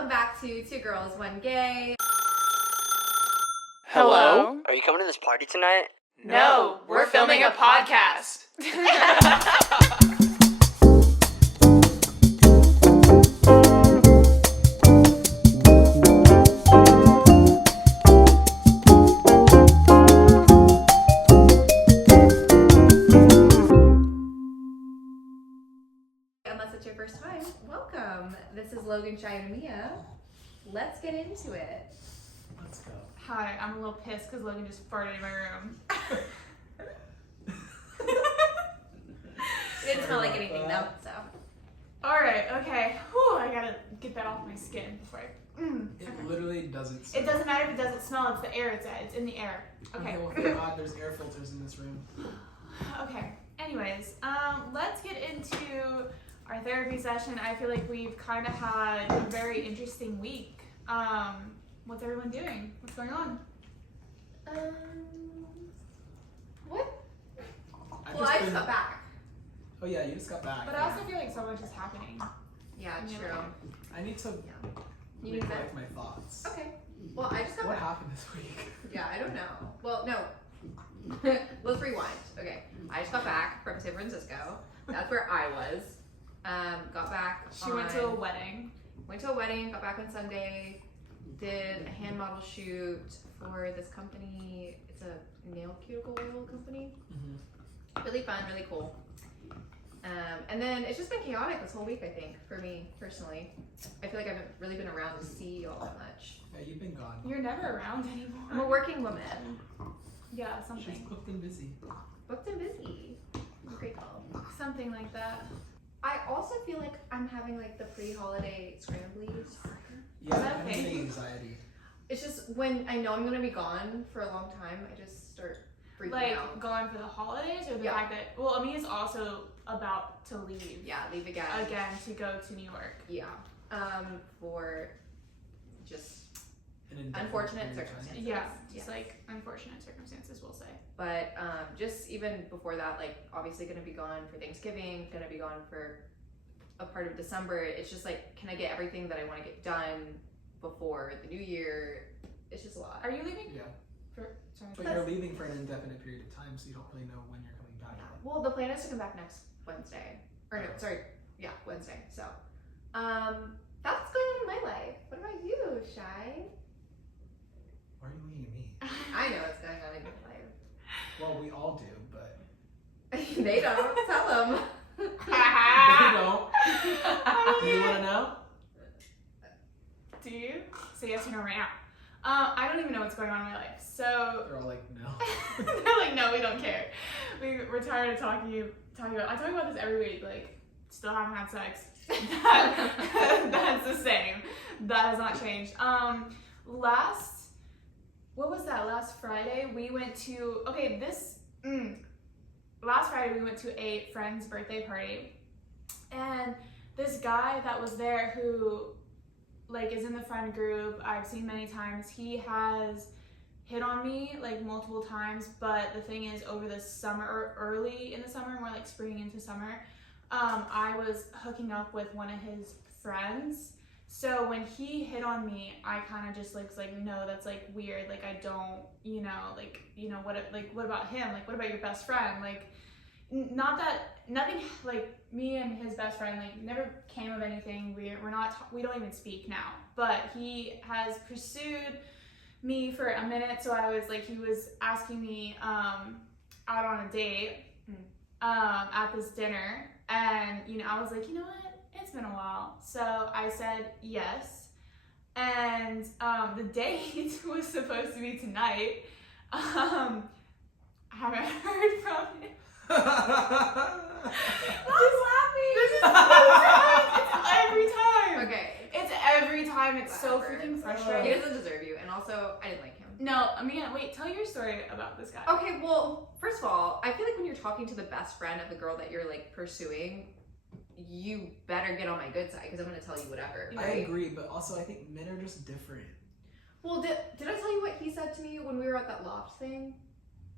welcome back to Two Girls, One Gay. Hello? Are you coming to this party tonight? No, we're filming a podcast. Unless it's your first time, welcome. This is Logan, and Amia. Let's get into it. Let's go. Hi, I'm a little pissed because Logan just farted in my room. It didn't smell like anything though, so. Alright, okay. Whew, I gotta get that off my skin before I... It literally doesn't smell. It doesn't matter if it doesn't smell, it's the air it's at. It's in the air. Okay. Well, thank God there's air filters in this room. Okay. Anyways, let's get into our therapy session. I feel like we've kind of had a very interesting week. What's everyone doing? What's going on? What? I've Well, I just got back. Oh yeah, you just got back. But I also feel like so much is happening. Yeah, Yeah. true. I need to You need recollect that? my thoughts. Okay. Well, I just got What back. happened this week? Yeah, I don't know. Well, no. Let's rewind. Okay. I just got back from San Francisco. That's where I was. Got back. She went to a wedding. Went to a wedding, got back on Sunday, did a hand model shoot for this company. It's a nail cuticle oil company. Mm-hmm. Really fun, really cool. And then it's just been chaotic this whole week, I think, for me personally. I feel like I haven't really been around to see y'all that much. Yeah, you've been gone. You're never around anymore. I'm a working woman. Yeah, She's something. booked and busy. Booked and busy. Great call. Something like that. I also feel like I'm having like the pre-holiday scramblies. Yeah, Is that I'm okay? getting anxiety. It's just when I know I'm gonna be gone for a long time, I just start freaking Like out. going for the holidays or the Yeah. fact that Amia's also about to leave Yeah, leave again. to go to New York. Yeah. For just An indefinite unfortunate period of time. circumstances. Yeah, Yes. just like unfortunate circumstances, we'll say. But just even before that, like obviously gonna be gone for Thanksgiving, gonna be gone for a part of December. It's just like, can I get everything that I want to get done before the new year? It's just a lot. Are you leaving? Yeah, Sorry. but you're leaving for an indefinite period of time, so you don't really know when you're coming back. Yeah. Well, the plan is to come back next Wednesday. Or no, sorry. Yeah, Wednesday. So, that's going on in my life. What about you, Shy? Why are you looking at me? I know what's going on in your Well, we all do, but life. They don't. Tell them. they don't. Do you want to know? Do you? Say yes or no right now. I don't even know what's going on in my life. So They're all like, no. they're like, no, we don't care. We're tired of talking about. I talk about this every week. Like, still haven't had sex. That's the same. That has not changed. What was that? Last Friday we went to. Last Friday we went to a friend's birthday party, and this guy that was there who, like, is in the friend group I've seen many times. He has hit on me like multiple times, but the thing is, over the summer or early in the summer, more like spring into summer, I was hooking up with one of his friends. So when he hit on me, I kind of just was like, no, that's like weird. Like, I don't, what about him? Like, what about your best friend? Like, nothing, like, me and his best friend, like, never came of anything. We don't even speak now. But he has pursued me for a minute. So I was like, he was asking me out on a date at this dinner. And, I was like, you know what? It's been a while. So I said yes. And the date was supposed to be tonight. I haven't heard from him. Who's laughing? This is it's every time. Okay. It's every time. It's so Whatever. freaking He frustrating. doesn't deserve you, and also I didn't like him. No, Amia, wait, tell your story about this guy. Okay, well, first of all, I feel like when you're talking to the best friend of the girl that you're like pursuing, you better get on my good side because I'm gonna tell you whatever. I Right? agree, but also I think men are just different. Well, did I tell you what he said to me when we were at that loft thing?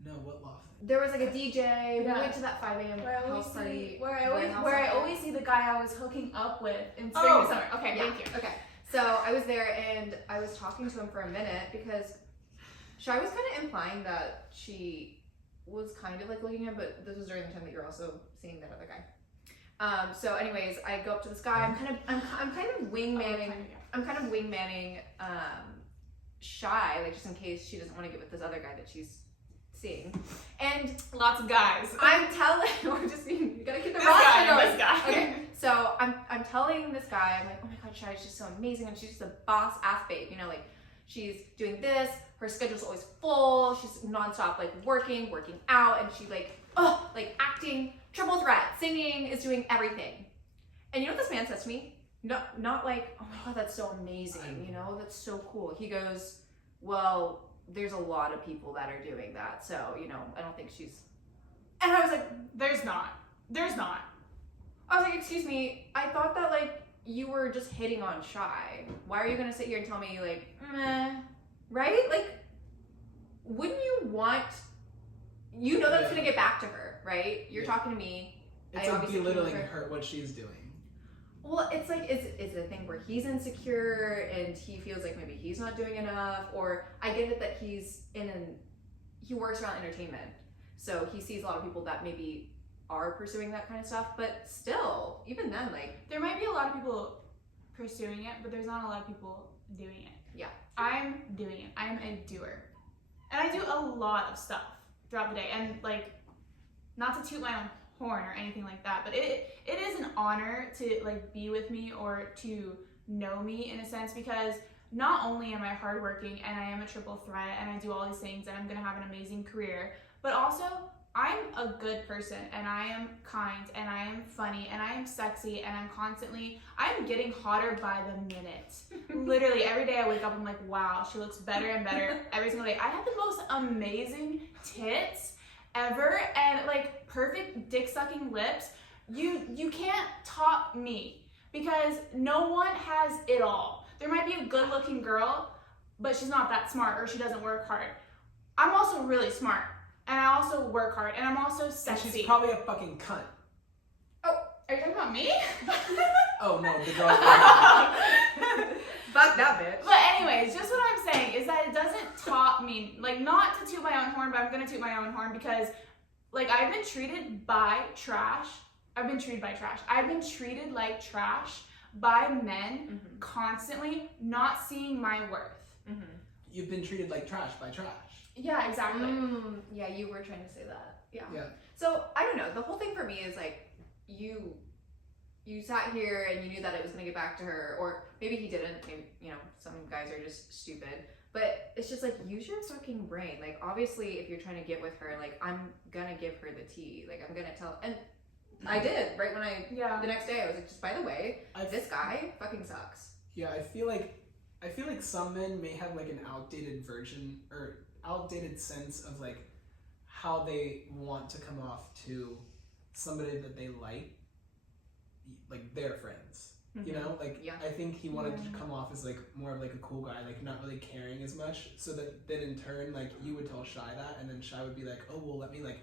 No, what loft? There was like a DJ. Yeah. We went to that 5 a.m. house party. Where I warehouse always party. see the guy I was hooking up with in spring Oh. and summer. Okay, Yeah. thank you. Okay. So I was I was talking to him for a minute because Shy was kind of implying that she was kind of like looking at him, but this was during the time that you're also seeing that other guy. So anyways, I go up to this guy. I'm kind of wingmanning. I'm kind of wingmanning Shy, like just in case she doesn't want to get with this other guy that she's seeing. And lots of guys. I'm telling, we're just you gotta keep the this roster guy, going. this guy. Okay, so I'm telling this guy, I'm like, oh my god, Shy is just so amazing, and she's just a boss ass babe. You know, like she's doing this. Her schedule's always full. She's nonstop like working out, and she like acting, triple threat, singing, is doing everything. And you know what this man says to me? No, not like, oh my god, that's so amazing, you know, that's so cool. He goes, well, there's a lot of people that are doing that, so, you know, I don't think she's... And I was like, There's not. I was like, excuse me, I thought that, like, you were just hitting on Shy. Why are you gonna sit here and tell me, like, meh, right? Like, wouldn't you want... You know that's gonna get back to her, right? You're talking to me. It's like belittling her, what she's doing. Well, it's like, is it a thing where he's insecure and he feels like maybe he's not doing enough? Or I get it that he works around entertainment. So he sees a lot of people that maybe are pursuing that kind of stuff. But still, even then, like... There might be a lot of people pursuing it, but there's not a lot of people doing it. Yeah. I'm doing it. I'm a doer. And I do a lot of stuff throughout the day. And like, not to toot my own horn or anything like that, but it is an honor to like be with me or to know me in a sense, because not only am I hardworking and I am a triple threat and I do all these things and I'm gonna have an amazing career, but also I'm a good person and I am kind and I am funny and I am sexy and I'm getting hotter by the minute. Literally every day I wake up, I'm like, wow, she looks better and better every single day. I have the most amazing tits ever and like perfect dick sucking lips. You can't top me because no one has it all. There might be a good looking girl, but she's not that smart or she doesn't work hard. I'm also really smart and I also work hard and I'm also sexy. And she's probably a fucking cunt. Oh, are you talking about me? Oh no, the girl. Fuck that bitch. But anyways, just what I'm saying is that it doesn't top me. Like, not to toot my own horn, but I'm gonna toot my own horn because, like, I've been treated by trash. I've been treated like trash by men constantly, not seeing my worth. You've been treated like trash by trash. Yeah, exactly. Yeah, you were trying to say that. Yeah. So, I don't know. The whole thing for me is like, you sat here and you knew that it was going to get back to her, or maybe he didn't. Maybe, you know, some guys are just stupid. But it's just like, use your fucking brain. Like, obviously, if you're trying to get with her, like, I'm gonna give her the tea. Like, I'm gonna tell. And I did, right when the next day, I was like, just by the way, this guy fucking sucks. Yeah, I feel like some men may have like an outdated version or outdated sense of like how they want to come off to somebody that they like their friends. You know, like I think he wanted to come off as like more of like a cool guy, like not really caring as much, so that then in turn like you would tell Shy that, and then Shy would be like, oh well, let me like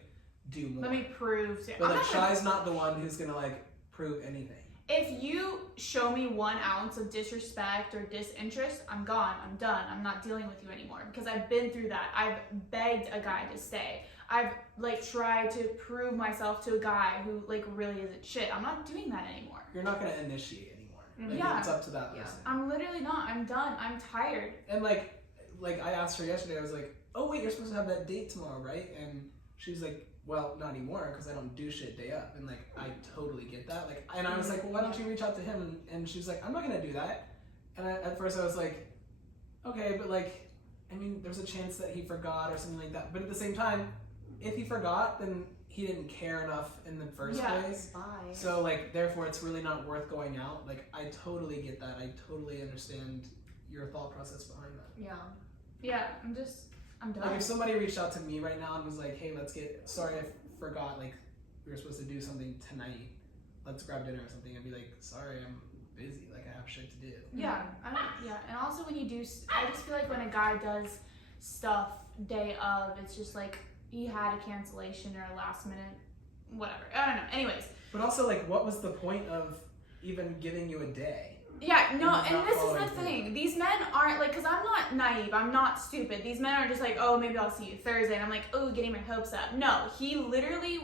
do more. Let me prove to you. But like Shy's not the one who's gonna like prove anything. If you show me 1 ounce of disrespect or disinterest, I'm gone. I'm done. I'm not dealing with you anymore because I've been through that. I've begged a guy to stay. I've like tried to prove myself to a guy who like really isn't shit. I'm not doing that anymore. You're not gonna initiate anymore. Like, it's up to that person. I'm literally not. I'm done. I'm tired. And like I asked her yesterday, I was like, oh wait, you're supposed to have that date tomorrow, right? And she's like, well, not anymore because I don't do shit day up. And like, I totally get that. Like, and I was like, well, why don't you reach out to him? And she's like, I'm not gonna do that. And at first I was like, okay, but like, I mean, there's a chance that he forgot or something like that. But at the same time, if he forgot, then he didn't care enough in the first place. Bye. So like, therefore, it's really not worth going out. Like, I totally get that. I totally understand your thought process behind that. Yeah, I'm done. Like, if somebody reached out to me right now and was like, hey, sorry I forgot, like, we were supposed to do something tonight. Let's grab dinner or something. I'd be like, sorry, I'm busy. Like, I have shit to do. Yeah, and also when you do, I just feel like when a guy does stuff day of, it's just like, he had a cancellation or a last minute, whatever. I don't know. Anyways. But also, like, what was the point of even giving you a day? Yeah, no, not and this is following the through. thing. These men aren't like, because I'm not naive, I'm not stupid. These men are just like, oh, maybe I'll see you Thursday. And I'm like, oh, getting my hopes up. No, he literally,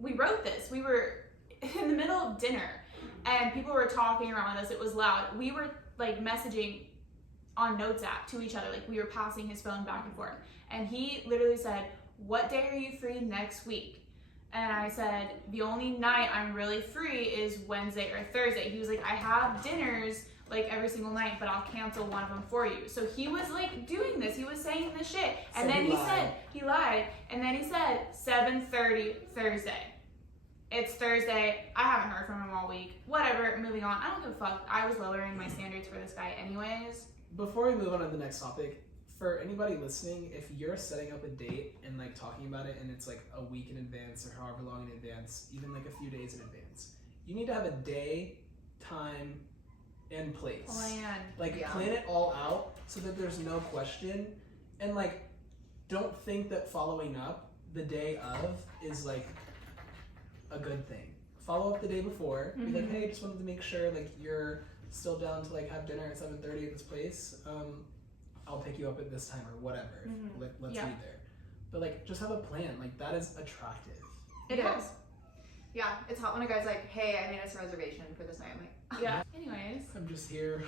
we wrote this. We were in the middle of dinner and people were talking around us. It was loud. We were like messaging on Notes app to each other. Like we were passing his phone back and forth. And he literally said, what day are you free next week? And I said, the only night I'm really free is Wednesday or Thursday. He was like, I have dinners like every single night, but I'll cancel one of them for you. So he was like doing this. He was saying this shit. And So then he he lied. said, he lied. And then he said, 7:30 Thursday. It's Thursday. I haven't heard from him all week. Whatever, moving on. I don't give a fuck. I was lowering my standards for this guy anyways. Before we move on to the next topic, for anybody listening, if you're setting up a date and like talking about it and it's like a week in advance or however long in advance, even like a few days in advance, you need to have a day, time, and place. Plan. Like Yeah. plan it all out so that there's no question, and like don't think that following up the day of is like a good thing. Follow up the day before. Be like, hey, just wanted to make sure like you're still down to like have dinner at 7:30 at this place. I'll pick you up at this time or whatever. Let's Yeah. meet there. But like just have a plan. Like that is attractive. It Yeah. is. Yeah, it's hot when a guy's like, hey, I made us a reservation for this night. I'm like, Yeah. Anyways, I'm just here.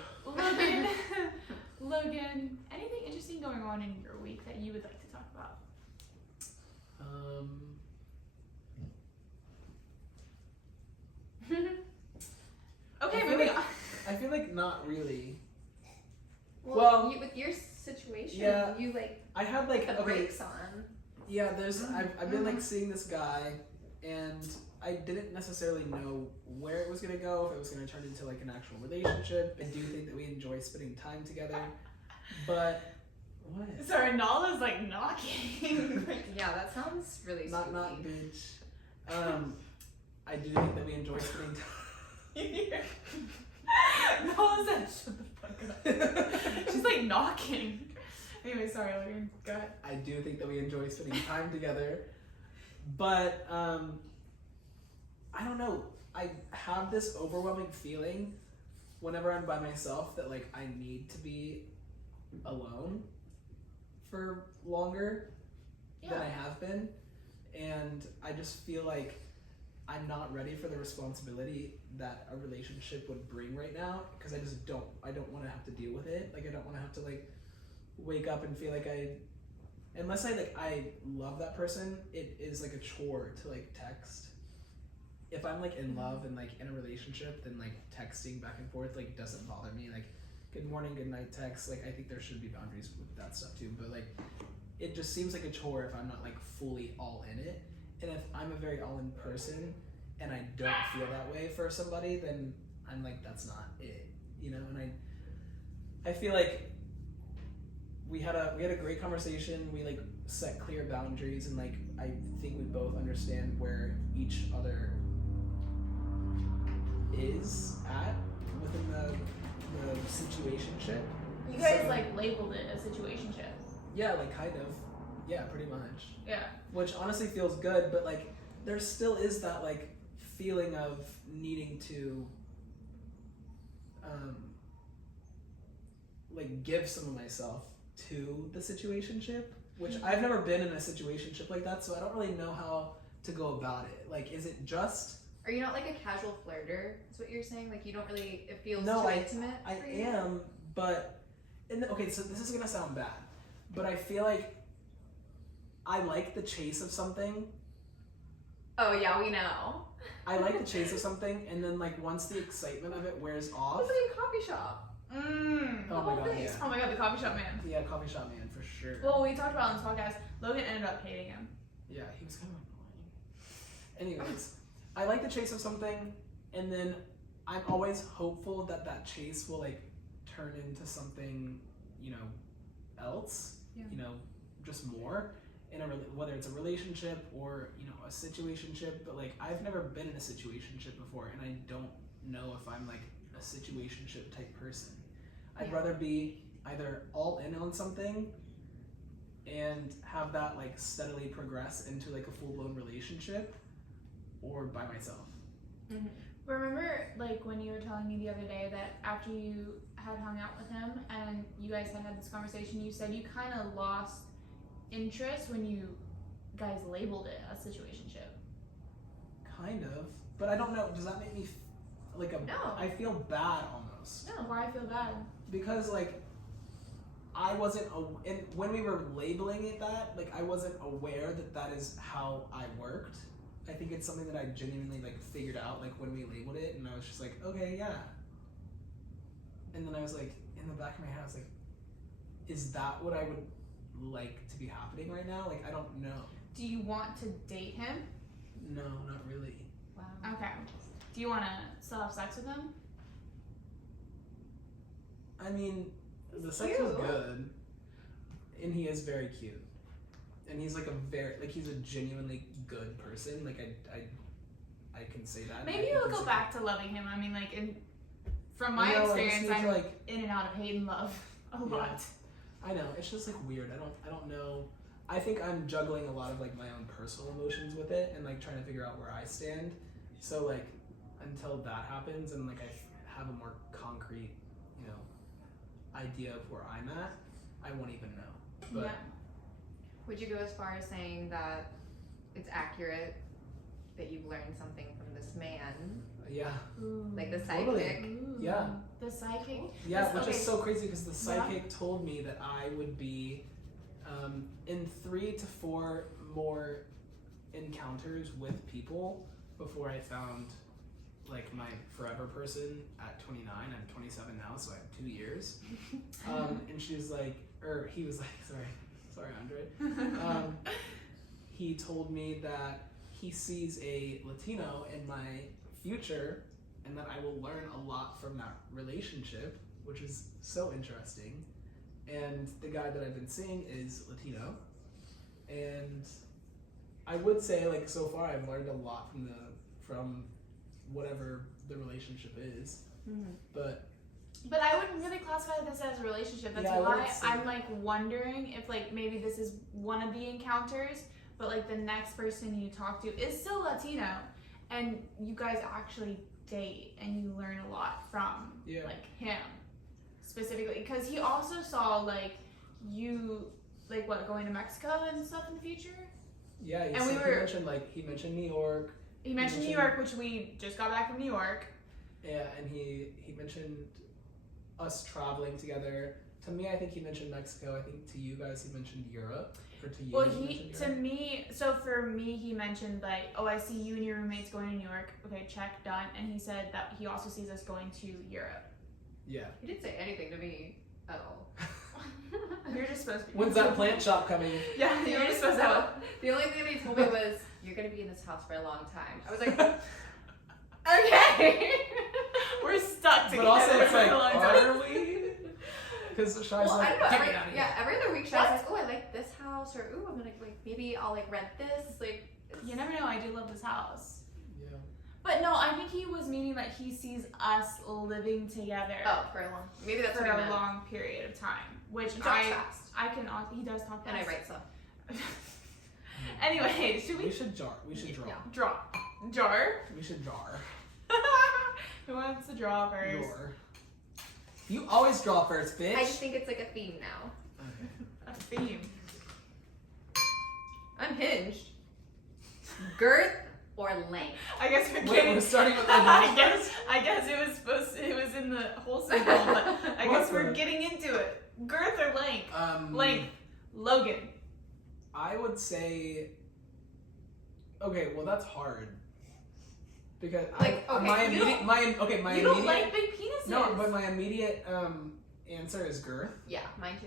Logan, anything interesting going on in your week that you would like to talk about? Okay, I feel moving like- on. I feel like not really. well, with your situation, Yeah. you like I had like put brakes on. Yeah, I've been like seeing this guy, and I didn't necessarily know where it was gonna go, if it was gonna turn into like an actual relationship. I do think that we enjoy spending time together, but what? Sorry, Nala's like knocking. Yeah, that sounds really spooky. Not bitch. I do think that we enjoy spending time. Nala said, shut the fuck up. She's like knocking. Anyway, sorry, Logan. Go ahead. I do think that we enjoy spending time together, but I don't know. I have this overwhelming feeling whenever I'm by myself that like I need to be alone for longer than I have been, and I just feel like I'm not ready for the responsibility that a relationship would bring right now, because I don't want to have to deal with it. Like I don't want to have to like wake up and feel like unless I love that person, it is like a chore to like text. If I'm like in love and like in a relationship, then like texting back and forth like doesn't bother me. Like good morning, good night text, like I think there should be boundaries with that stuff too, but like it just seems like a chore if I'm not like fully all in it. And if I'm a very all in person and I don't feel that way for somebody, then I'm like, that's not it, you know? And I feel like we had a great conversation. We like set clear boundaries, and like I think we both understand where each other is at within the situationship. You guys So- like labeled it a situationship. Yeah, like kind of. Yeah, pretty much. Yeah. Which honestly feels good, but like there still is that like feeling of needing to like give some of myself to the situationship, which I've never been in a situationship like that, so I don't really know how to go about it. Like, is it just Are you not like a casual flirter? Is what you're saying? Like you don't really, it feels No, too I intimate I for you? am, but okay, so this is gonna sound bad, but I feel like I like the chase of something. Oh yeah, we know. I like the chase of something, and then like once the excitement of it wears off. It's like a coffee shop. Oh my god, yeah. Oh my god, the coffee shop man. Yeah, coffee shop man for sure. Well, we talked about it on this podcast. Logan ended up hating him. Yeah, he was kind of annoying. Anyways, I like the chase of something, and then I'm always hopeful that that chase will like turn into something, you know, else. Yeah. You know, just more in whether it's a relationship or you know a situationship. But like I've never been in a situationship before, and I don't know if I'm like a situationship type person. I'd Yeah. rather be either all in on something and have that like steadily progress into like a full-blown relationship, or by myself. Remember, like, when you were telling me the other day that after you had hung out with him and you guys had this conversation, you said you kind of lost interest when you guys labeled it a situationship. Kind of, but I don't know. Does that make me like a? No. I feel bad almost No, why I feel bad? because like I wasn't and when we were labeling it that, like I wasn't aware that that is how I worked. I think it's something that I genuinely like figured out like when we labeled it, and I was just like, okay, yeah. And then I was like, in the back of my head, I was like, is that what I would like to be happening right now? Like I don't know. Do you want to date him? No, not really. Wow. Okay. Do you want to still have sex with him? I mean, the sex was Cute. good, and he is very cute, and he's like he's a genuinely good person. Like I can say that. Maybe I you'll can go say back to loving him. I mean, like, from my I know, experience, I just need I'm to, like, in and out of hate and love a lot. I know it's just like weird. I don't know. I think I'm juggling a lot of like my own personal emotions with it, and like trying to figure out where I stand. So like until that happens, and like I have a more concrete, idea of where I'm at, I won't even know. But Yeah. Would you go as far as saying that it's accurate that you've learned something from this man, yeah, Ooh. like the Totally. sidekick? Ooh. Yeah. The psychic. yeah, This- which okay. is so crazy because the Yeah. psychic told me that I would be in 3 to 4 more encounters with people before I found like my forever person at 29. I'm 27 now, so I have 2 years. And she was like, or he was like, sorry, Andre. He told me that he sees a Latino in my future, and that I will learn a lot from that relationship, which is so interesting. And the guy that I've been seeing is Latino, and I would say like so far I've learned a lot from whatever the relationship is, but But I wouldn't really classify this as a relationship. That's Yeah, I why wouldn't say I'm that. like wondering if like maybe this is one of the encounters, but like the next person you talk to is still Latino, and you guys actually date and you learn a lot from yeah, like him specifically, because he also saw like you like what, going to Mexico and stuff in the future. yeah. He, and we said, were- he mentioned New York. He mentioned New mentioned- York, which we just got back from New York. Yeah, and he mentioned us traveling together. To me, I think he mentioned Mexico. I think to you guys, he mentioned Europe. Or to you, Well, he he mentioned to Europe. me, so for me, he mentioned like, oh, I see you and your roommates going to New York. Okay, check, done. And he said that he also sees us going to Europe. Yeah. He didn't say anything to me at all. You're just supposed to be. When's that plant shop coming? Yeah, you're just supposed to. The only thing that he told me was, "You're gonna be in this house for a long time." I was like, Okay. We're stuck together But also, it's for like, a long time. are we? Because Shai's well, like, I don't know. get me out of here. Every other week, she's like, "Oh, I like this house," or "Ooh, I'm gonna like maybe I'll like rent this." Like, You never know. I do love this house. Yeah. But no, I think he was meaning that he sees us living together oh, for a long. Maybe that's for what I a meant. long period of time. Which He talks fast, I can. He does talk fast. and I write stuff. Anyway, should We we should jar. We should draw. Yeah. draw? Jar? We should jar. Who wants to draw first? Your. You always draw first, bitch. I just think it's like a theme now. Okay. A theme. Unhinged. Girth or length? I guess we're Wait, getting. we're starting with I the guess it was supposed. It was in the whole symbol, but I guess What's we're that? getting into it. Girth or length? Length. Mm. Logan. I would say. Okay, well that's hard. Because Like, okay, my you immediate don't- my You immediate don't like big penises. no, but my immediate answer is girth. Yeah, mine too.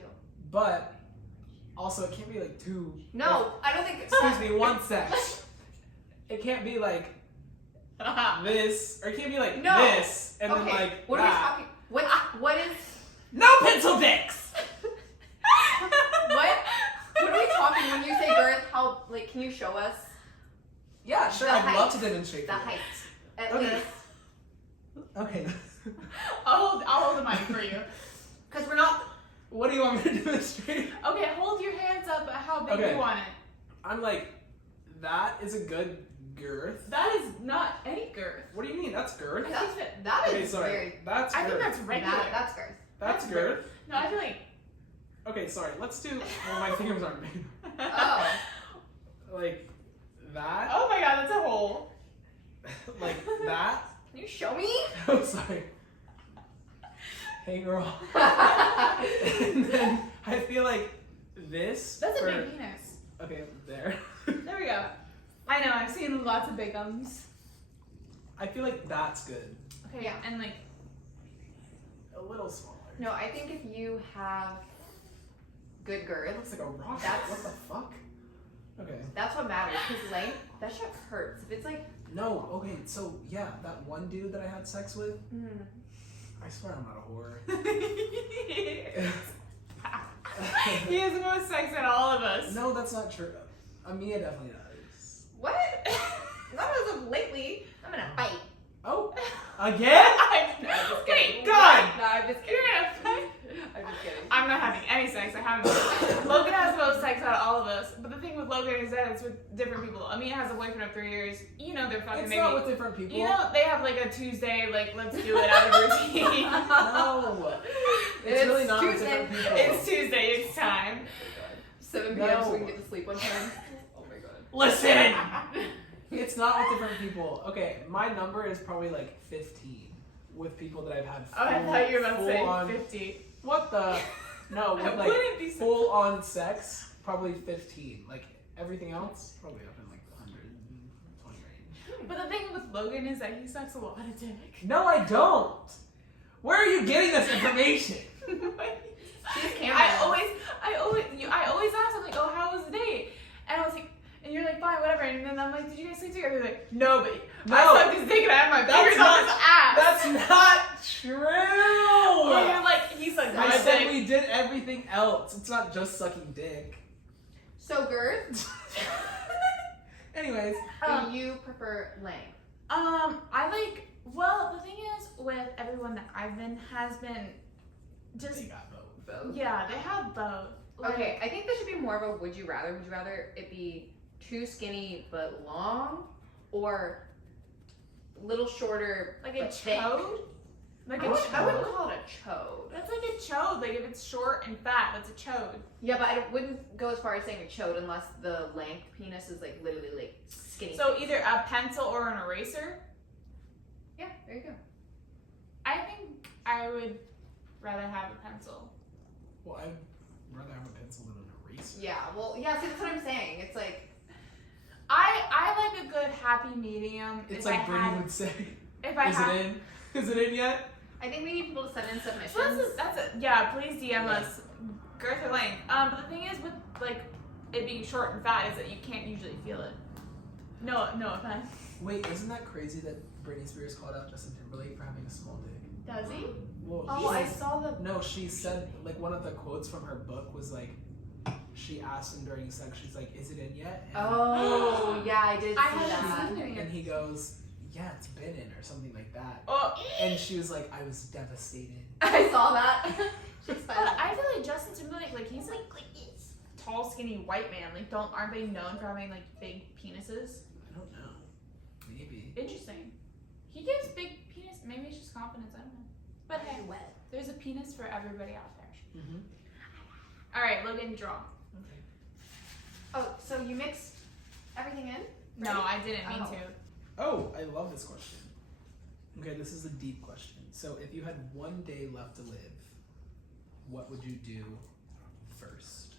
But also it can't be like too. No, I don't think. Excuse me, one sec. It can't be like this, or it can't be like No. this, and okay, then like what that. are we talking? What is? No pencil dicks. What? What are we talking when you say girth? How like? Can you show us Yeah, sure. The I'd love to height. demonstrate the that. height at Okay. least? Okay. I'll hold the mic for you. Because we're not. What do you want me to demonstrate? Okay, hold your hands up at how big Okay. you want it. I'm like, that is a good girth. That is not any girth. What do you mean? That's girth? That Okay, is sorry. very. That's I think girth. that's regular. That's girth. That's girth? No, I feel like. Okay, sorry. Let's do. Well, my fingers aren't big. Oh. Like that? Oh my god, that's a hole. Like that? Can you show me? Oh, sorry. Hey, girl. And then I feel like this. That's a for- big penis. Okay, there. There we go. I know, I've seen lots of big ums. I feel like that's good. Okay, Yeah. and like, A little smaller. No, I think if you have good It girth, looks like a rocket. That's- What the fuck? Okay. that's what matters. Because length, that shit hurts. If it's like, No, okay, so yeah, that one dude that I had sex with, I swear I'm not a whore. he has the most sex than all of us. No, that's not true. Amia definitely does. what? Not as of lately. I'm gonna fight. Oh, again? No, I'm just Wait, kidding. God! No, I'm just You're kidding. gonna fight? I'm just kidding. I'm not having any sex. I haven't. Logan has the most sex out of all of us. But the thing with Logan is that it's with different people. Amia has a boyfriend of 3 years. You know they're fucking It's maybe. not with different people. You know they have like a Tuesday, like let's do it out of routine. No. It's really not with Tuesday. different people. It's Tuesday. It's time. 7 p.m. No. so we can get to sleep one time. Oh my god. Listen! It's not with different people. Okay, my number is probably like 15 with people that I've had Oh, I thought you were about to say full-on- 50. What the? No, with It like wouldn't be so- full on sex, probably 15. Like everything else, probably up in like the 120 range. But the thing with Logan is that he sucks a lot of dick. No, I don't. Where are you getting this information? She's I always ask, I'm like, oh, how was the date? And I was like, and you're like, fine, whatever. And then I'm like, did you guys sleep together? They're like, no, but No. I sucked his dick and I had my That's fingers on his ass. That's not true. Or you're like, he sucked my I said dick. we did everything else. It's not just sucking dick. So girth, Anyways, do you prefer length? I like, well, the thing is, with everyone that I've been, has been just, they got both. Both. yeah, they have both. Like, Okay, I think this should be more of a would you rather. Would you rather it be too skinny but long, or little shorter like a but thick? chode? Like I a wouldn't chode? call it a chode. That's like a chode. Like if it's short and fat, that's a chode. Yeah, but I wouldn't go as far as saying a chode unless the length penis is like literally like skinny. So either a pencil or an eraser. Yeah, there you go. I think I would rather have a pencil. Well, I'd rather have a pencil than an eraser. Yeah, well, yeah. See, that's what I'm saying. It's like I like a good happy medium. It's if like I Brittany had, would say. if I Is had, it in? Is it in yet? I think we need people to send in submissions. So that's a, yeah. Please DM us, girth or length. But the thing is with like it being short and fat is that you can't usually feel it. No offense. Wait, isn't that crazy that Britney Spears called out Justin Timberlake for having a small dick? Does he? Well, Oh, I she- saw the. No, she said, like, one of the quotes from her book was like, she asked him during sex, she's like, is it in yet? And Oh, yeah, I did see I haven't that. seen it yet. And he goes, yeah, it's been in, or something like that. Oh. And she was like, I was devastated. I saw that. She's But fine. I feel like Justin Timberlake, like he's like he's tall, skinny white man. Like aren't they known for having like big penises? I don't know. Maybe. Interesting. He gives big penis. Maybe it's just confidence. I don't know. But hey, there's a penis for everybody out there. Mm-hmm. All right, Logan, draw. Okay. Oh, so you mixed everything in? No, I didn't mean Oh. to. Oh, I love this question. Okay, this is a deep question. So, if you had one day left to live, what would you do first?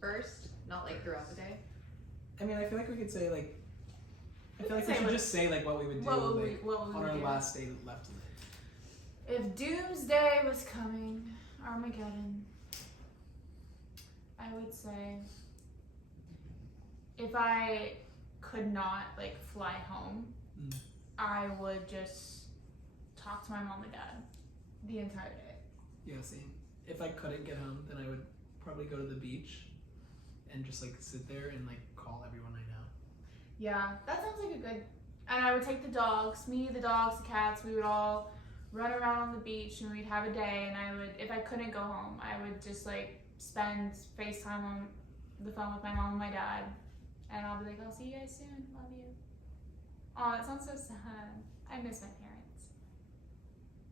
First, not like throughout the day. I mean, I feel like we could say, like, I feel like we Say should what- just say, like, what we would do What would like, we on our do? last day left to live. If Doomsday was coming, Armageddon, I would say if I could not like fly home, Mm. I would just talk to my mom and dad the entire day. Yeah, same. If I couldn't get home, then I would probably go to the beach and just, like, sit there and, like, call everyone I know. Yeah, that sounds like a good. And I would take the dogs, me, the dogs, the cats. We would all run around on the beach and we'd have a day. And I would, if I couldn't go home, I would just like spend FaceTime on the phone with my mom and my dad. And I'll be like, I'll see you guys soon. Love you. Oh, that sounds so sad. I miss my parents.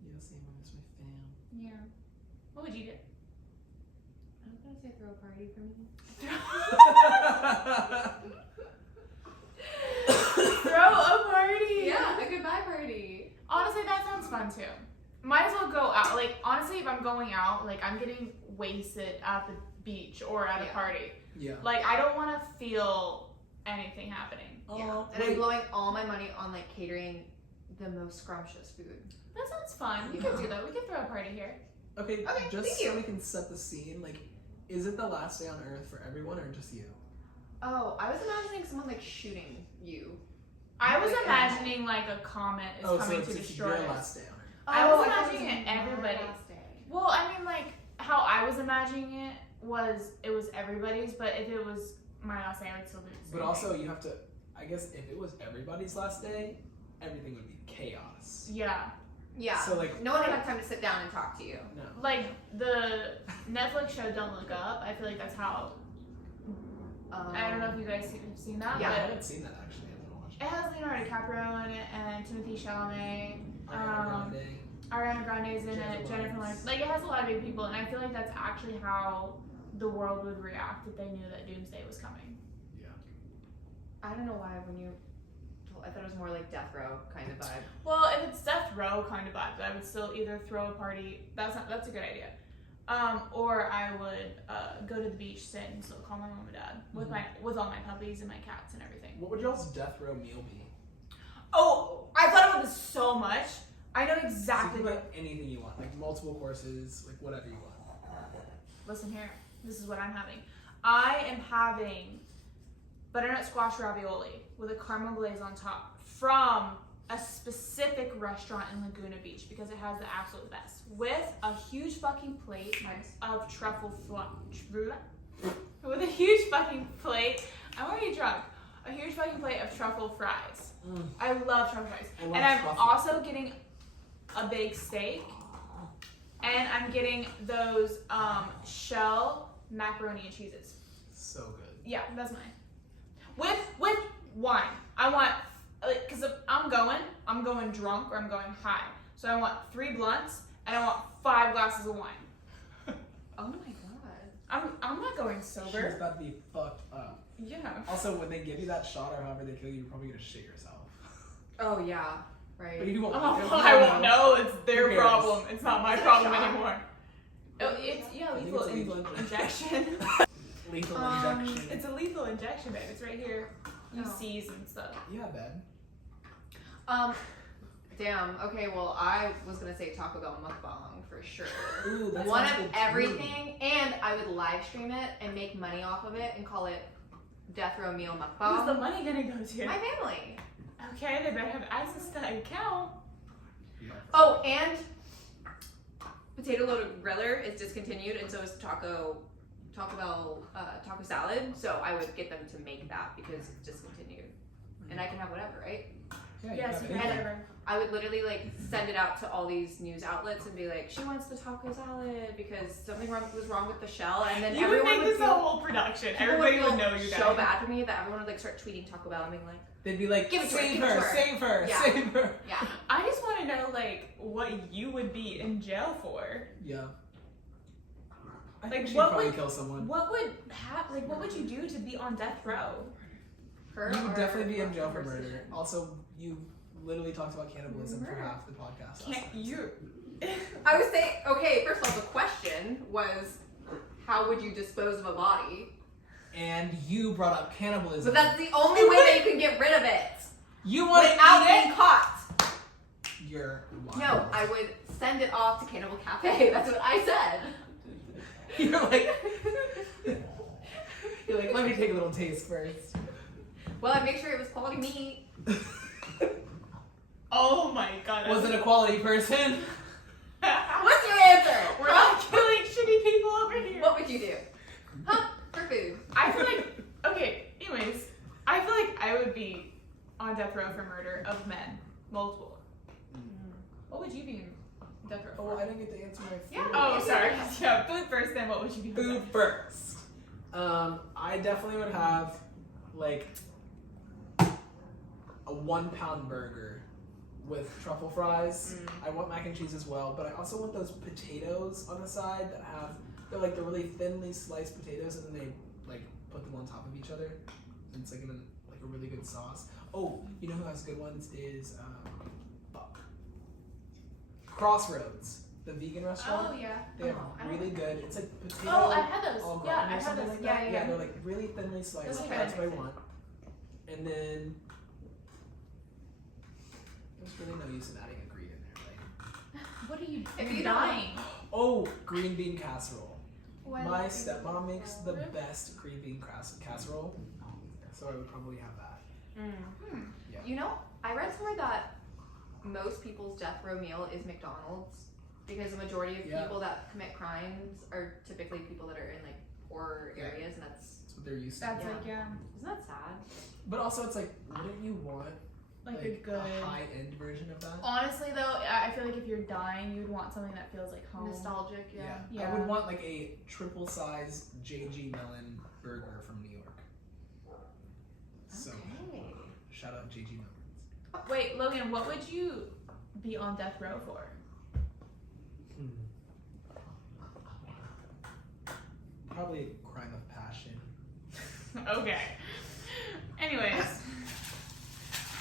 Yeah, same. I miss my fam. Yeah. What would you do? I was gonna say throw a party for me. Throw a party. Yeah, a goodbye party. Honestly, that sounds fun too. Might as well go out. Like, honestly, if I'm going out, like, I'm getting wasted at the beach or at a party. Yeah. Like, I don't want to feel anything happening. Yeah. And I'm blowing all my money on like catering the most scrumptious food. That sounds fun. We could do that. We could throw a party here. Okay, Okay, just thank so you. we can set the scene, like, is it the last day on Earth for everyone or just you? Oh, I was imagining someone like shooting you. I was Like, imagining like a comet is so coming it's to just destroy your us. last day on Earth. I was thought imagining it my everybody. last day. Well, I mean, like, how I was imagining it was everybody's, but if it was my last day, I would still do the same But also, thing. you have to, I guess if it was everybody's last day, everything would be chaos. Yeah. Yeah. So, like, no one would have time to sit down and talk to you. no. Like, the Netflix show Don't Look Up, I feel like that's how, I don't know if you guys have seen that, Yeah, I but haven't seen that actually. I haven't watched it has Leonardo DiCaprio in it and Timothy Chalamet. Ariana Grande. Ariana Grande's in Jennifer it, Jennifer Lawrence. Lawrence. Like, it has a lot of big people, and I feel like that's actually how the world would react if they knew that Doomsday was coming. I don't know why when you told, I thought it was more like death row kind of vibe. Well, if it's death row kind of vibe, I would still either throw a party. That's a good idea. Or I would go to the beach, sit, and still call my mom and dad with all my puppies and my cats and everything. What would y'all's death row meal be? Oh, I thought about this so much. I know So exactly you can what. get anything you want, like multiple courses, like whatever you want. Listen here. This is what I'm having. I am having butternut squash ravioli with a caramel glaze on top from a specific restaurant in Laguna Beach because it has the absolute best. With a huge fucking plate of truffle with a huge fucking plate. I'm already drunk. A huge fucking plate of truffle fries. Mm. I love truffle fries. I love And I'm truffle. also getting a baked steak. And I'm getting those shell macaroni and cheeses. So good. Yeah, that's mine. With wine. I want, like, cause if I'm going drunk or I'm going high. So I want 3 blunts and I want 5 glasses of wine. Oh my god. I'm not going She's sober. about to be fucked up. Yeah. Also, when they give you that shot or however they kill you, you're probably gonna shit yourself. Oh yeah. But Right. you won't. Oh, you'll I won't know. It's Who their cares? problem. It's not my Is it a problem shot? anymore. Oh, it's I think lethal, it's a lethal injection. Lethal injection. It's a lethal injection, babe. It's right here. You Oh. seize and stuff. Yeah, bad. Damn. Okay. Well, I was gonna say Taco Bell mukbang for sure. Ooh, that One sounds of good too. everything, and I would live stream it and make money off of it and call it Death Row Meal Who's the Mukbang. money gonna go to? My family. Okay, they better have access to that account. Yeah. Oh, and Potato Loaded Griller is discontinued, and so is Taco Bell taco salad. So I would get them to make that because it's discontinued, and I can have whatever, right? Yeah, Yes, you you got can it. never. I would literally like send it out to all these news outlets and be like, she wants the taco salad because something was wrong with the shell, and then You would everyone make would this a feel, whole production. people Everybody feel would know you guys. so bad for me that everyone would like start tweeting Taco Bell and being like, They'd be like, Give it to her, save give it to her, her. save her, Yeah. save her. yeah. I just want to know, like, what you would be in jail for. Yeah. I Like, think she'd what probably would- kill someone. What would like? What would you do to be on death row? Her You would or definitely be in jail for versus- murder. Also, you literally talked about cannibalism for half the podcast. last Can't time. you? I was saying, okay, first of all, the question was, how would you dispose of a body? And you brought up cannibalism. But that's the only way that you can get rid of it you want to without eat being caught. it? You're wild. No, I would send it off to Cannibal Cafe. That's what I said. You're like, let me take a little taste first. Well, I'd make sure it was quality meat. Oh my god. Was it a quality person? What's your answer? We're not killing shitty people over here. What would you do? Huh? For food. I feel like, okay, anyways, I feel like I would be on death row for murder of men. Multiple. What would you be in death row Oh, for? I didn't get to answer my food. Yeah. Oh, sorry. Yeah, food first, then what would you be? Food first. I definitely would have like a 1 pound burger with truffle fries. I want mac and cheese as well, but I also want those potatoes on the side that have they're like the really thinly sliced potatoes, and then they like put them on top of each other, and it's like in a really good sauce. Oh, you know who has good ones is Crossroads, the vegan restaurant. Oh yeah. They have I don't really know. good. It's like potato. Oh, I've had those. au Yeah, gratin or I've had something those. like Yeah, that. yeah. They're like really thinly sliced. Those are That's good. what I want. And then there's really no use in adding a green in there. Like, What are you? If You're you don't- dying. oh, green bean casserole. Why My would you- stepmom makes the best green bean casserole, so I would probably have that. Yeah. You know, I read somewhere that most people's death row meal is McDonald's because the majority of Yeah. people that commit crimes are typically people that are in like poor Yeah. areas, and that's That's what they're used to. That's Yeah. like isn't that sad? But also, it's like, wouldn't you want like a good. high end version of that? Honestly though, I feel like if you're dying, you'd want something that feels like home. Nostalgic, I Yeah. would want like a triple size JG Melon burger from New York. So Okay. shout out JG Melons. Wait, Logan, what would you be on death row for? Probably a crime of passion. Okay. Anyways,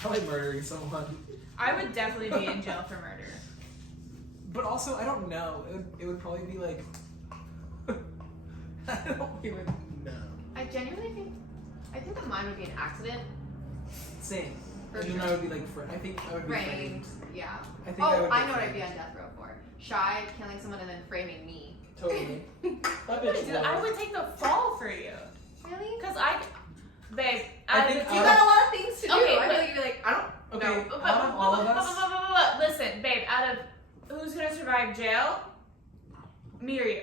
Probably murdering someone. I would definitely be in jail for murder. But also, I don't know. It would probably be like. I don't even know. I genuinely think that mine would be an accident. Same. For And then sure. I would be like, I think I would be Framed. framed. Yeah. I think Oh, would I be know what I'd be framed. on death row for. Shy, killing someone, and then framing me. Totally. That bitch Dude, I won. would take the fall for you. Really? Cause babe, I out of think the You out got a lot of things to do. Okay, I but- feel like you'd be like, I don't. Okay, No. out of all of us, Listen, babe, out of who's gonna survive jail? Me or you?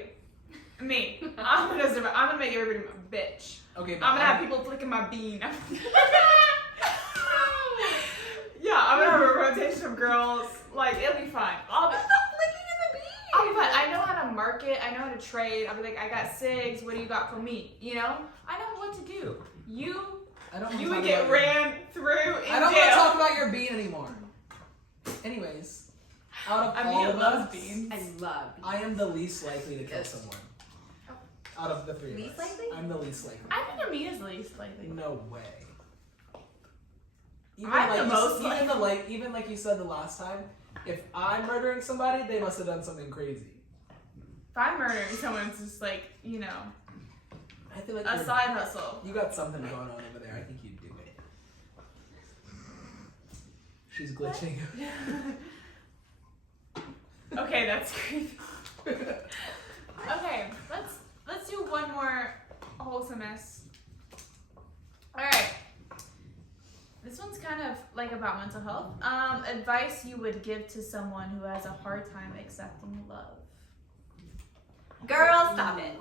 Me. I'm gonna survive. I'm gonna make everybody my bitch. okay, but I'm gonna have people flicking my bean. Yeah, I'm gonna have a rotation of girls. Like, it'll be fine. I'll be fine. I know how to market. I know how to trade. I'll be like, I got cigs. What do you got for me? You know? I know what to do. You I don't. wanna would talk get about ran through in I don't want to jail. talk about your bean anymore. Anyways, out of all Amia of loves us, beans. I love. I am the least likely to kill Yes. someone. Out of the three Least of us, likely? I'm the least likely. I think Amia's least likely. No way. I'm the most even like you said the last time, if I'm murdering somebody, they must have done something crazy. If I'm murdering someone, it's just like, you know, I feel like a side hustle. you got something going on over there. I think you'd do it. She's glitching. Okay, that's creepy. Okay, let's do one more wholesomeness. Alright. This one's kind of like about mental health. Advice you would give to someone who has a hard time accepting love. Girl, stop it.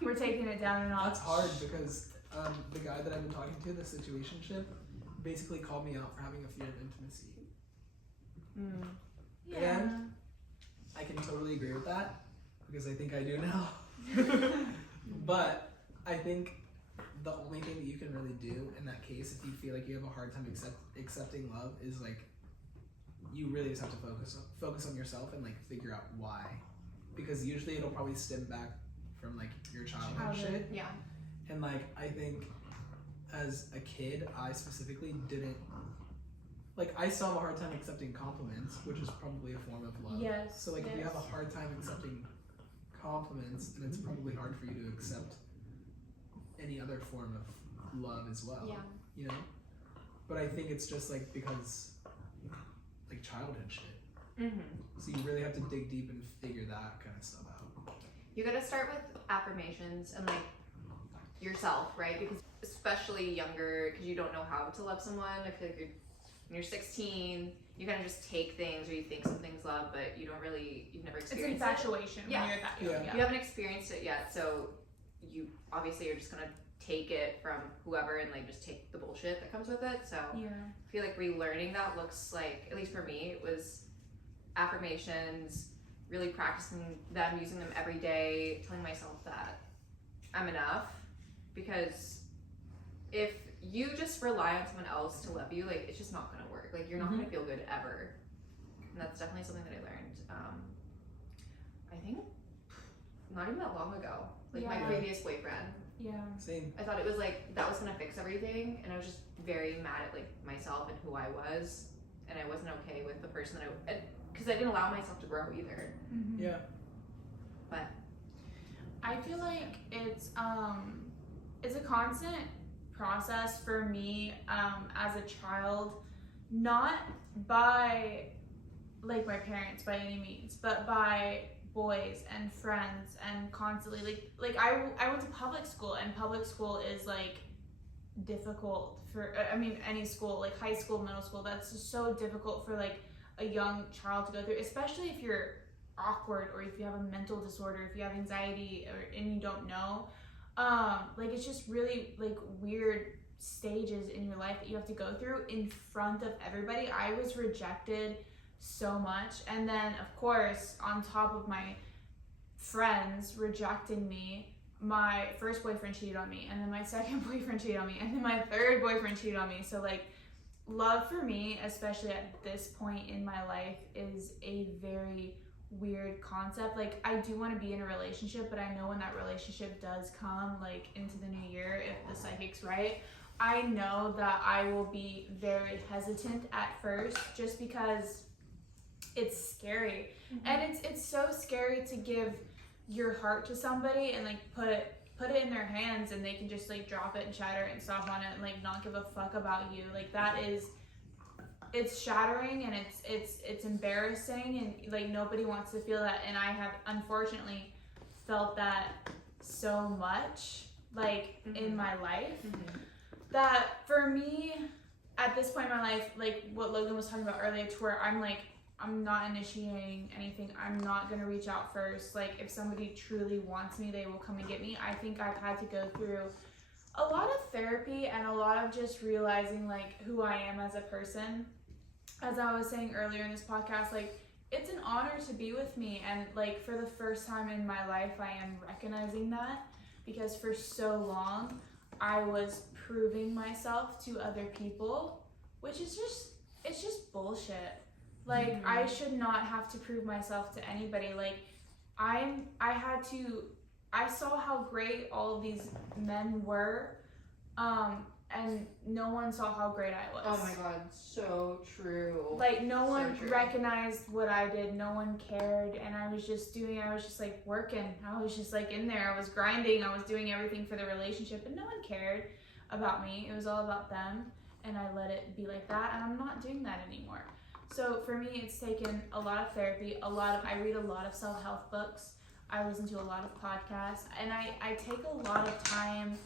We're taking it down a notch. That's hard because the guy that I've been talking to, the situationship, basically called me out for having a fear of intimacy. Yeah. And I can totally agree with that because I think I do now. But I think the only thing that you can really do in that case, if you feel like you have a hard time accepting love, is like you really just have to focus on yourself and like figure out why, because usually it'll probably stem back from like your childhood shit. Yeah. And like I think as a kid, I specifically didn't like I still have a hard time accepting compliments, which is probably a form of love. Yes. So like if you yes. have a hard time accepting compliments, then it's probably hard for you to accept any other form of love as well. Yeah. You know? But I think it's just like because like childhood shit. Mm-hmm. So you really have to dig deep and figure that kind of stuff out. You gotta start with affirmations and like yourself, right? Because especially younger, because you don't know how to love someone. I feel like when you're 16, you kind of just take things or you think something's love, but you've never It's experienced it. infatuation Yeah. when you're that young. Yeah. You haven't experienced it yet, so you obviously are just gonna take it from whoever and like just take the bullshit that comes with it. So Yeah. I feel like relearning that looks like, at least for me, it was affirmations, really practicing them, using them every day, telling myself that I'm enough. Because if you just rely on someone else to love you, like it's just not gonna work. Like you're not gonna feel good ever. And that's definitely something that I learned. I think not even that long ago. Like my previous boyfriend. Yeah. Same. I thought it was like that was gonna fix everything, and I was just very mad at like myself and who I was, and I wasn't okay with the person that because I didn't allow myself to grow either. Mm-hmm. Yeah. But I feel like it's a constant process for me as a child, not by like my parents by any means, but by boys and friends, and constantly like I went to public school, and public school is like difficult for any school, like high school, middle school, that's just so difficult for like a young child to go through, especially if you're awkward or if you have a mental disorder, if you have anxiety and you don't know. Like it's just really like weird stages in your life that you have to go through in front of everybody. I was rejected so much, and then of course on top of my friends rejecting me, my first boyfriend cheated on me, and then my second boyfriend cheated on me, and then my third boyfriend cheated on me. So like love for me, especially at this point in my life, is a very weird concept. Like I do want to be in a relationship, but I know when that relationship does come like into the new year, if the psychic's right, I know that I will be very hesitant at first, just because it's scary. And it's so scary to give your heart to somebody and like put it in their hands, and they can just like drop it and shatter it and stop on it and like not give a fuck about you. Like that is, it's shattering, and it's embarrassing, and like nobody wants to feel that. And I have unfortunately felt that so much like in my life, that for me at this point in my life, like what Logan was talking about earlier, to where I'm like, I'm not initiating anything. I'm not going to reach out first. Like if somebody truly wants me, they will come and get me. I think I've had to go through a lot of therapy and a lot of just realizing like who I am as a person. As I was saying earlier in this podcast, like it's an honor to be with me, and like for the first time in my life I am recognizing that, because for so long I was proving myself to other people, which is just bullshit. Like I should not have to prove myself to anybody. Like I saw how great all of these men were, and no one saw how great I was. oh my god, so true. Like no one true. recognized what I did, no one cared, and I was just like working. I was just like in there, I was grinding, I was doing everything for the relationship, and no one cared about me. It was all about them, and I let it be like that, and I'm not doing that anymore. So for me, it's taken a lot of therapy, I read a lot of self-help books, I listen to a lot of podcasts, and I take a lot of time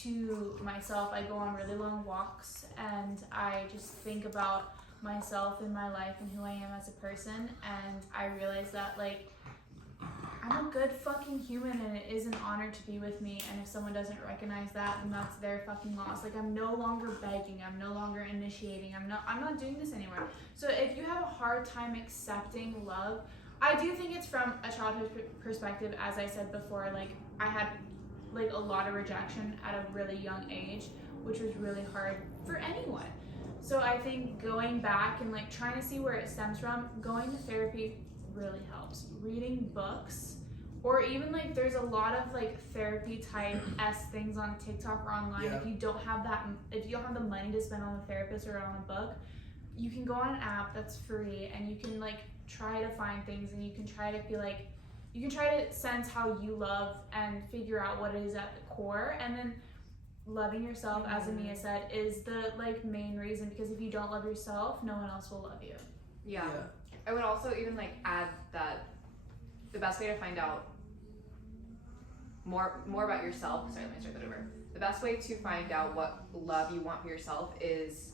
to myself. I go on really long walks, and I just think about myself and my life and who I am as a person, and I realize that like I'm a good fucking human, and it is an honor to be with me, and if someone doesn't recognize that, then that's their fucking loss. Like I'm no longer begging, I'm no longer initiating, I'm not doing this anymore. So if you have a hard time accepting love, I do think it's from a childhood perspective. As I said before, like I had like a lot of rejection at a really young age, which was really hard for anyone. So I think going back and like trying to see where it stems from, going to therapy really helps. Reading books, or even like there's a lot of like therapy type things on TikTok or online. Yeah. If you don't have the money to spend on a therapist or on a book, you can go on an app that's free, and you can like try to find things, and you can try to feel like you can try to sense how you love and figure out what it is at the core. And then loving yourself, as Amia said, is the like main reason, because if you don't love yourself, no one else will love you. Yeah. I would also even like add that the best way to find out more about yourself, sorry, let me start that over. The best way to find out what love you want for yourself is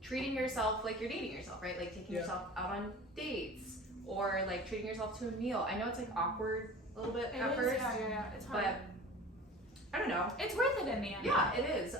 treating yourself like you're dating yourself, right? Like taking yourself out on dates, or like treating yourself to a meal. I know it's like awkward a little bit at first, Yeah, it's hard. but I don't know. It's worth it in the end. Yeah, it is.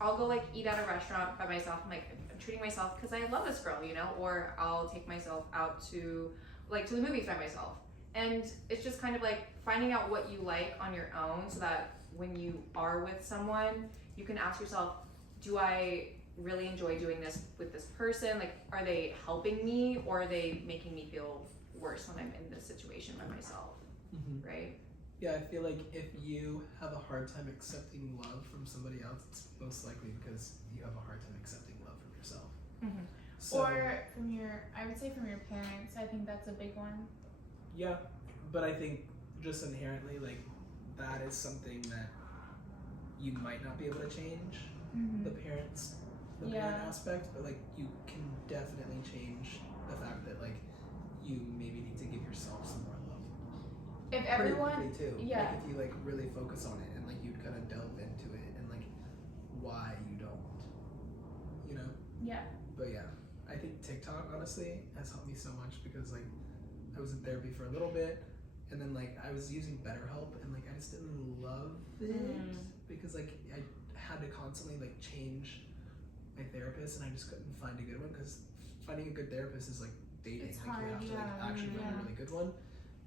I'll go like eat at a restaurant by myself. I'm like, I'm treating myself because I love this girl, you know, or I'll take myself out to the movies by myself. And it's just kind of like finding out what you like on your own, so that when you are with someone, you can ask yourself, do I really enjoy doing this with this person? Like, are they helping me, or are they making me feel worse when I'm in this situation by myself, right? Yeah, I feel like if you have a hard time accepting love from somebody else, it's most likely because you have a hard time accepting love from yourself. So, Or from I would say from your parents. I think that's a big one. yeah, but I think just inherently, like, that is something that you might not be able to change, the parent aspect, but like you can definitely change the fact that like you maybe need to give yourself some more love. If everyone, pretty quickly too. yeah. Like if you like really focus on it and like you'd kind of delve into it and like why you don't, you know? Yeah. But yeah, I think TikTok honestly has helped me so much because like I was in therapy for a little bit and then like I was using BetterHelp and like I just didn't love it because like I had to constantly like change my therapist and I just couldn't find a good one because finding a good therapist is like dating. It's like hard, you have to like yeah. actually find a really good one.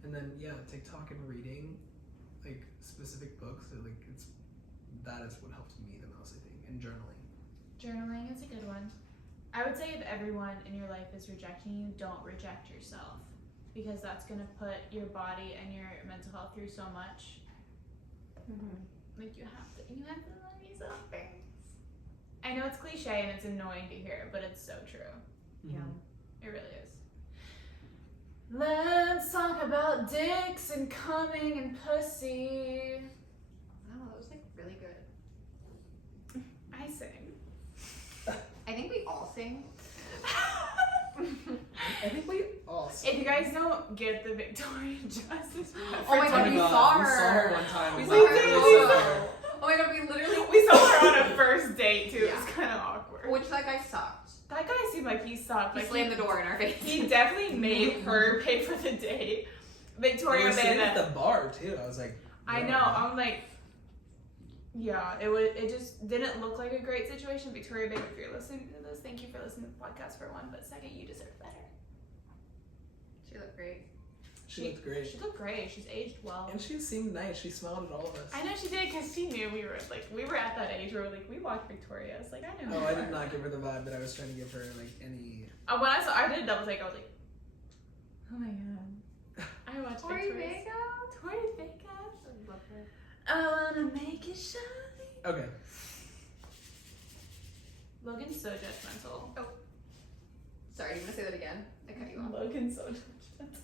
And then yeah, TikTok and reading like specific books, like that is what helped me the most, I think, and journaling. Journaling is a good one. I would say if everyone in your life is rejecting you, don't reject yourself because that's gonna put your body and your mental health through so much. Like you have to love yourself first. I know it's cliche and it's annoying to hear, but it's so true. Yeah. It really is. Let's talk about dicks and coming and pussy. Wow, that was like really good. I sing. I think we all sing. I think we all If you guys don't get the Victoria Justice, Oh my god, we saw We her. saw her one time. We and, saw like, her. we saw her. Oh my god, we literally. we saw her on a first date too. It was Yeah. kind of awkward. Which that guy sucked. That guy seemed like he sucked. He Like slammed the door in our face. He definitely made her pay for the date. We Victoria were sitting made at that. the bar too. I was like, I "Whoa." know. I'm like, yeah. It just didn't look like a great situation. Victoria, babe, if you're listening to this, thank you for listening to the podcast for one. But second, you deserve better. She looked great. She looked great. She looked great. She's aged well. And she seemed nice. She smiled at all of us. I know she did because she knew we were at that age where we watched Victoria. It's like I know. Oh, I did not give her the vibe that I was trying to give her like any. When I did a double take, I was like, oh my god. I watched Tori Victoria's. Vega? Tori Vega. I love her. I wanna make it shine. Okay. Logan's so judgmental. Sorry, you want to say that again? I cut you off. Logan's so judgmental.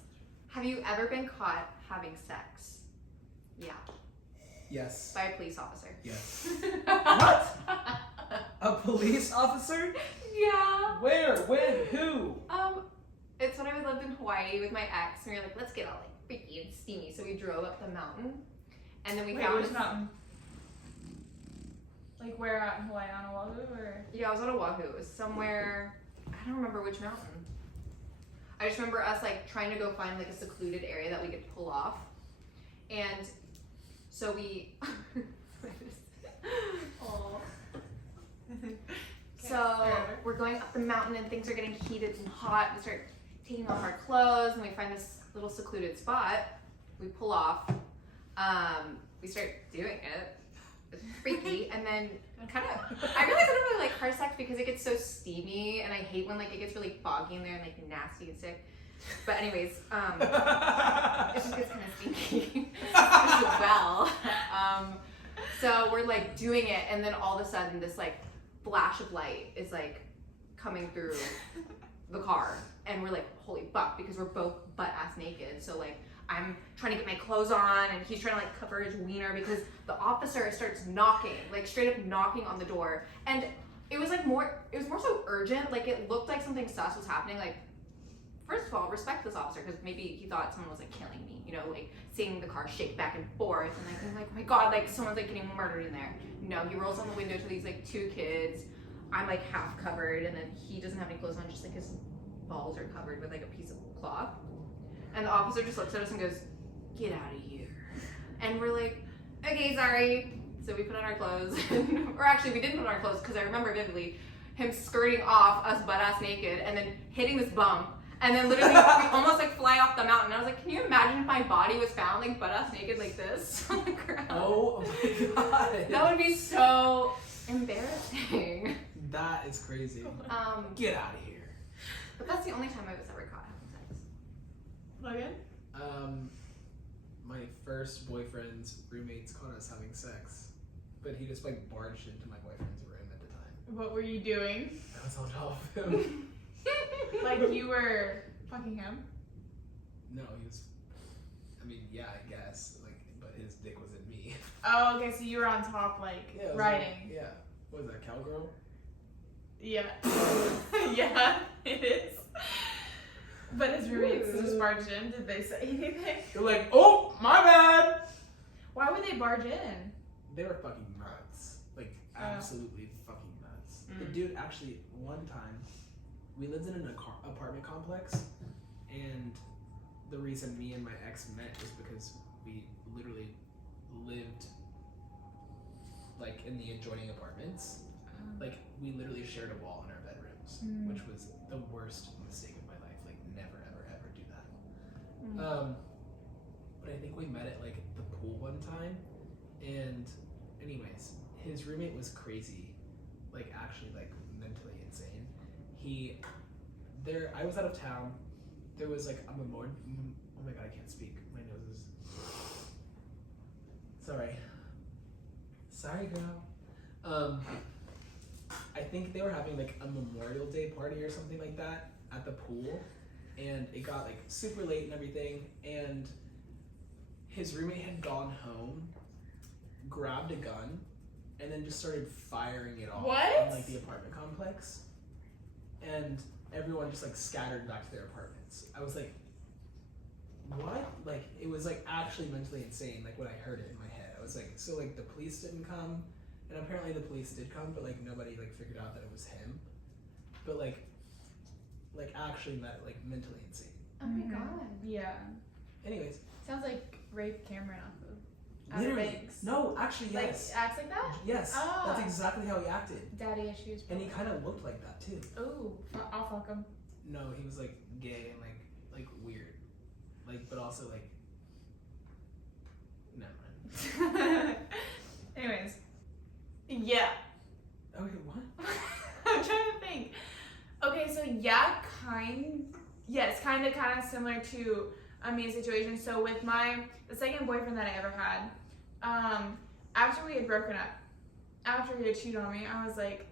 Have you ever been caught having sex? Yeah. Yes. By a police officer. Yes. What? A police officer? Yeah. Where? When? Who? It's when I lived in Hawaii with my ex, and we were like, let's get all like freaky and steamy. So we drove up the mountain, and then we found which mountain? Like where out in Hawaii, on Oahu, or? Yeah, I was on Oahu. It was somewhere. I don't remember which mountain. I just remember us like trying to go find like a secluded area that we could pull off, and so we. Oh. So we're going up the mountain and things are getting heated and hot. We start taking off our clothes and we find this little secluded spot. We pull off. We start doing it. It's freaky, and then kind of. I realize I don't really like hard sex because it gets so steamy, and I hate when like it gets really foggy in there and like nasty and sick. But anyways, it just gets kind of stinky as well. So we're like doing it, and then all of a sudden this like flash of light is like coming through the car, and we're like, holy fuck, because we're both butt ass naked. So like I'm trying to get my clothes on, and he's trying to like cover his wiener because the officer starts knocking, like straight up knocking on the door. And it was more so urgent. Like it looked like something sus was happening. Like, first of all, respect this officer because maybe he thought someone was like killing me, you know, like seeing the car shake back and forth, and like I'm like, oh my god, like someone's like getting murdered in there. No, he rolls on the window to these like two kids. I'm like half covered, and then he doesn't have any clothes on, just like his balls are covered with like a piece of cloth. And the officer just looks at us and goes, "Get out of here." And we're like, "Okay, sorry." So we put on our clothes, or actually we didn't put on our clothes because I remember vividly him skirting off us butt ass naked and then hitting this bump And then literally we almost like fly off the mountain. I was like, can you imagine if my body was found like butt ass naked like this on the ground? Oh my god. That would be so embarrassing. That is crazy. Um, Get out of here. but that's the only time I was ever caught having sex. Logan? My first boyfriend's roommates caught us having sex, but he just like barged into my boyfriend's room at the time. What were you doing? I was on top of him. Like you were fucking him? No, he was. I mean, yeah, I guess. Like, but his dick was in me. Oh, okay, so you were on top, like, Yeah, it was riding. like- yeah. What was that, cowgirl? Yeah. Yeah, it is. But his roommates just barged in. Did they say anything? They're like, oh, my bad. Why would they barge in? They were fucking nuts. Like, absolutely fucking nuts. The Mm. dude actually, one time, we lived in an apartment complex, and the reason me and my ex met was because we literally lived like in the adjoining apartments. Like, we literally shared a wall in our bedrooms, which was the worst mistake of my life. Like, never, ever, ever do that. But I think we met at like the pool one time, and anyways, his roommate was crazy, like actually like mentally insane. I was out of town. There was like a memorial. Oh my god, I can't speak. My nose is. Sorry, girl. I think they were having like a Memorial Day party or something like that at the pool, and it got like super late and everything, and his roommate had gone home, grabbed a gun, and then just started firing it off What? on like the apartment complex, and everyone just like scattered back to their apartments. I was like, what? Like, it was like actually mentally insane, like when I heard it in my head. I was like, so like the police didn't come, and apparently the police did come, but like nobody like figured out that it was him. But like actually like mentally insane. Oh my god. Yeah. Anyways, Sounds like Rafe Cameron off of Outer literally, Banks. no, actually yes, Like, acts like that? yes, Ah. that's exactly how he acted, Daddy issues. and he kind of looked like that too. Ooh, I'll fuck him. No, he was like gay and like weird, like but also like. Never mind. Anyways. Yeah. Okay, what? I'm trying to think. Okay, so yeah, yes, kind of similar to Amia's situation. So with the second boyfriend that I ever had, after we had broken up, after he had cheated on me, I was like,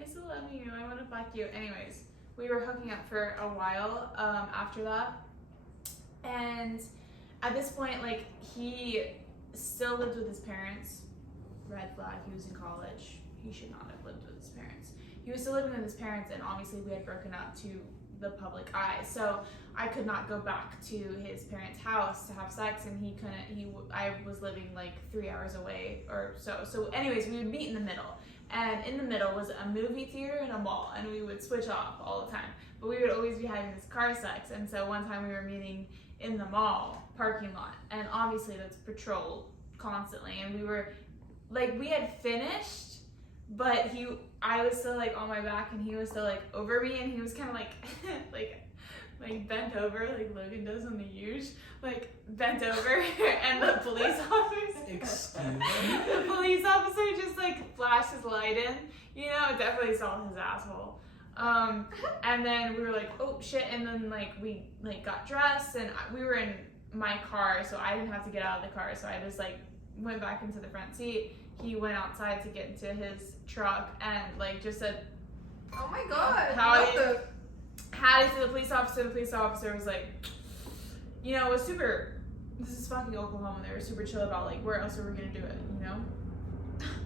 I still love you, I want to fuck you. Anyways, we were hooking up for a while after that, and at this point, like, he still lived with his parents. Red flag, he was in college. He should not have lived with his parents. He was still living with his parents, and obviously we had broken up to the public eye. So I could not go back to his parents' house to have sex, and he couldn't. I was living like 3 hours away or so. So anyways, we would meet in the middle, and in the middle was a movie theater and a mall, and we would switch off all the time. But we would always be having this car sex, and so one time we were meeting in the mall parking lot, and obviously that's patrolled constantly, and we were like, we had finished, but I was still like on my back, and he was still like over me, and he was kind of like like bent over like Logan does on the huge, like bent over, and the police Excuse me? the police officer just like flashed his light in, you know, it definitely saw his asshole. And then we were like, oh shit, and then like we like got dressed, and we were in my car, so I didn't have to get out of the car, so I just like went back into the front seat. He went outside to get into his truck and like just said, Oh my god. Howdy. What the? howdy to the police officer. The police officer was like, you know, it was super, this is fucking Oklahoma, they were super chill about like where else are we gonna do it, you know?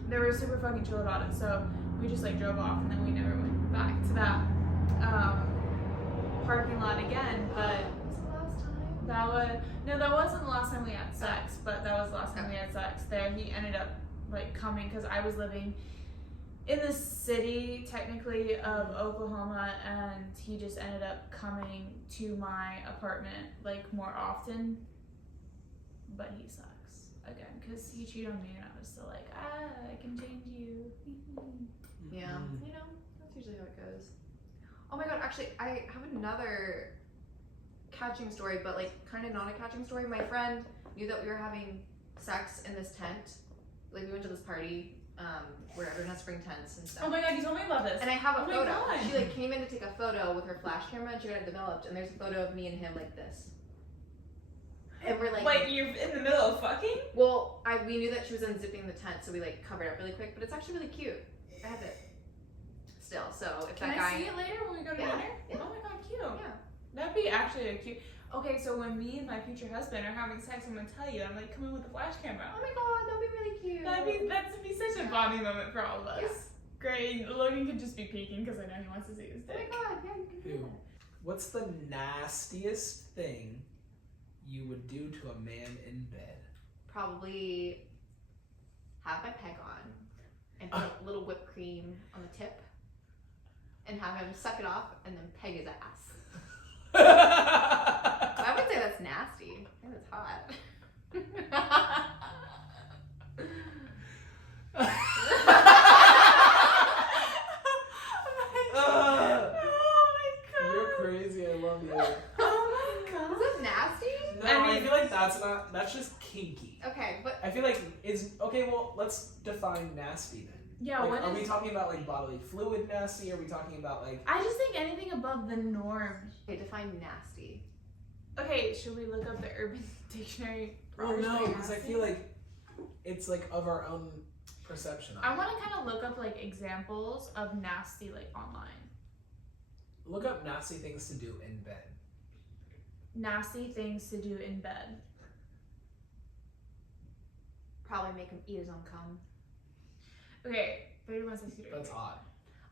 They were super fucking chill about it, so we just like drove off, and then we never went back to that parking lot again. But that wasn't the last time we had sex, but that was the last time we had sex there. He ended up like coming, because I was living in the city technically of Oklahoma, and he just ended up coming to my apartment like more often. But he sucks again, because he cheated on me, and I was still like, I can change you. Yeah, you know, that's usually how it goes. Oh my god, actually, I have another catching story, but like kind of not a catching story. My friend knew that we were having sex in this tent. Like we went to this party where everyone has to bring tents and stuff. Oh my god, you told me about this. And I have a Oh my photo. God. She like came in to take a photo with her flash camera and she got it developed. And there's a photo of me and him like this. And we're like, Wait, you're in the middle of fucking? well, we knew that she was unzipping the tent, so we like covered up really quick. But it's actually really cute. I have it still. So if Can that I guy, see it later when we go to Yeah, dinner? yeah. Oh my god, cute. yeah. That'd be actually a cute. Okay, so when me and my future husband are having sex, I'm gonna tell you. I'm like, come in with a flash camera. Oh my god, that'd be really cute. That'd be such a bonding moment for all of us. Yeah. Great. Logan could just be peeking because I know he wants to see his Oh my dick. god, yeah, you can do Ew. that. What's the nastiest thing you would do to a man in bed? Probably have my peg on and put a little whipped cream on the tip and have him suck it off and then peg his ass. I would say that's nasty. I think that's hot. You're crazy. I love you. Oh my god. Is that nasty? No, I I mean- feel like that's not. That's just kinky. Okay, but I feel like is okay. Well, let's define nasty then. Yeah, Like, what are is... we talking about like bodily fluid nasty? Are we talking about like? I just think anything above the norm. okay, define nasty. Okay, should we look up the Urban Dictionary? Well, no, for because I nasty? feel like it's like of our own perception. Of I it. want to kind of look up like examples of nasty like online. Look up nasty things to do in bed. Nasty things to do in bed. Probably make him eat his own cum. Okay, 31 says That's odd.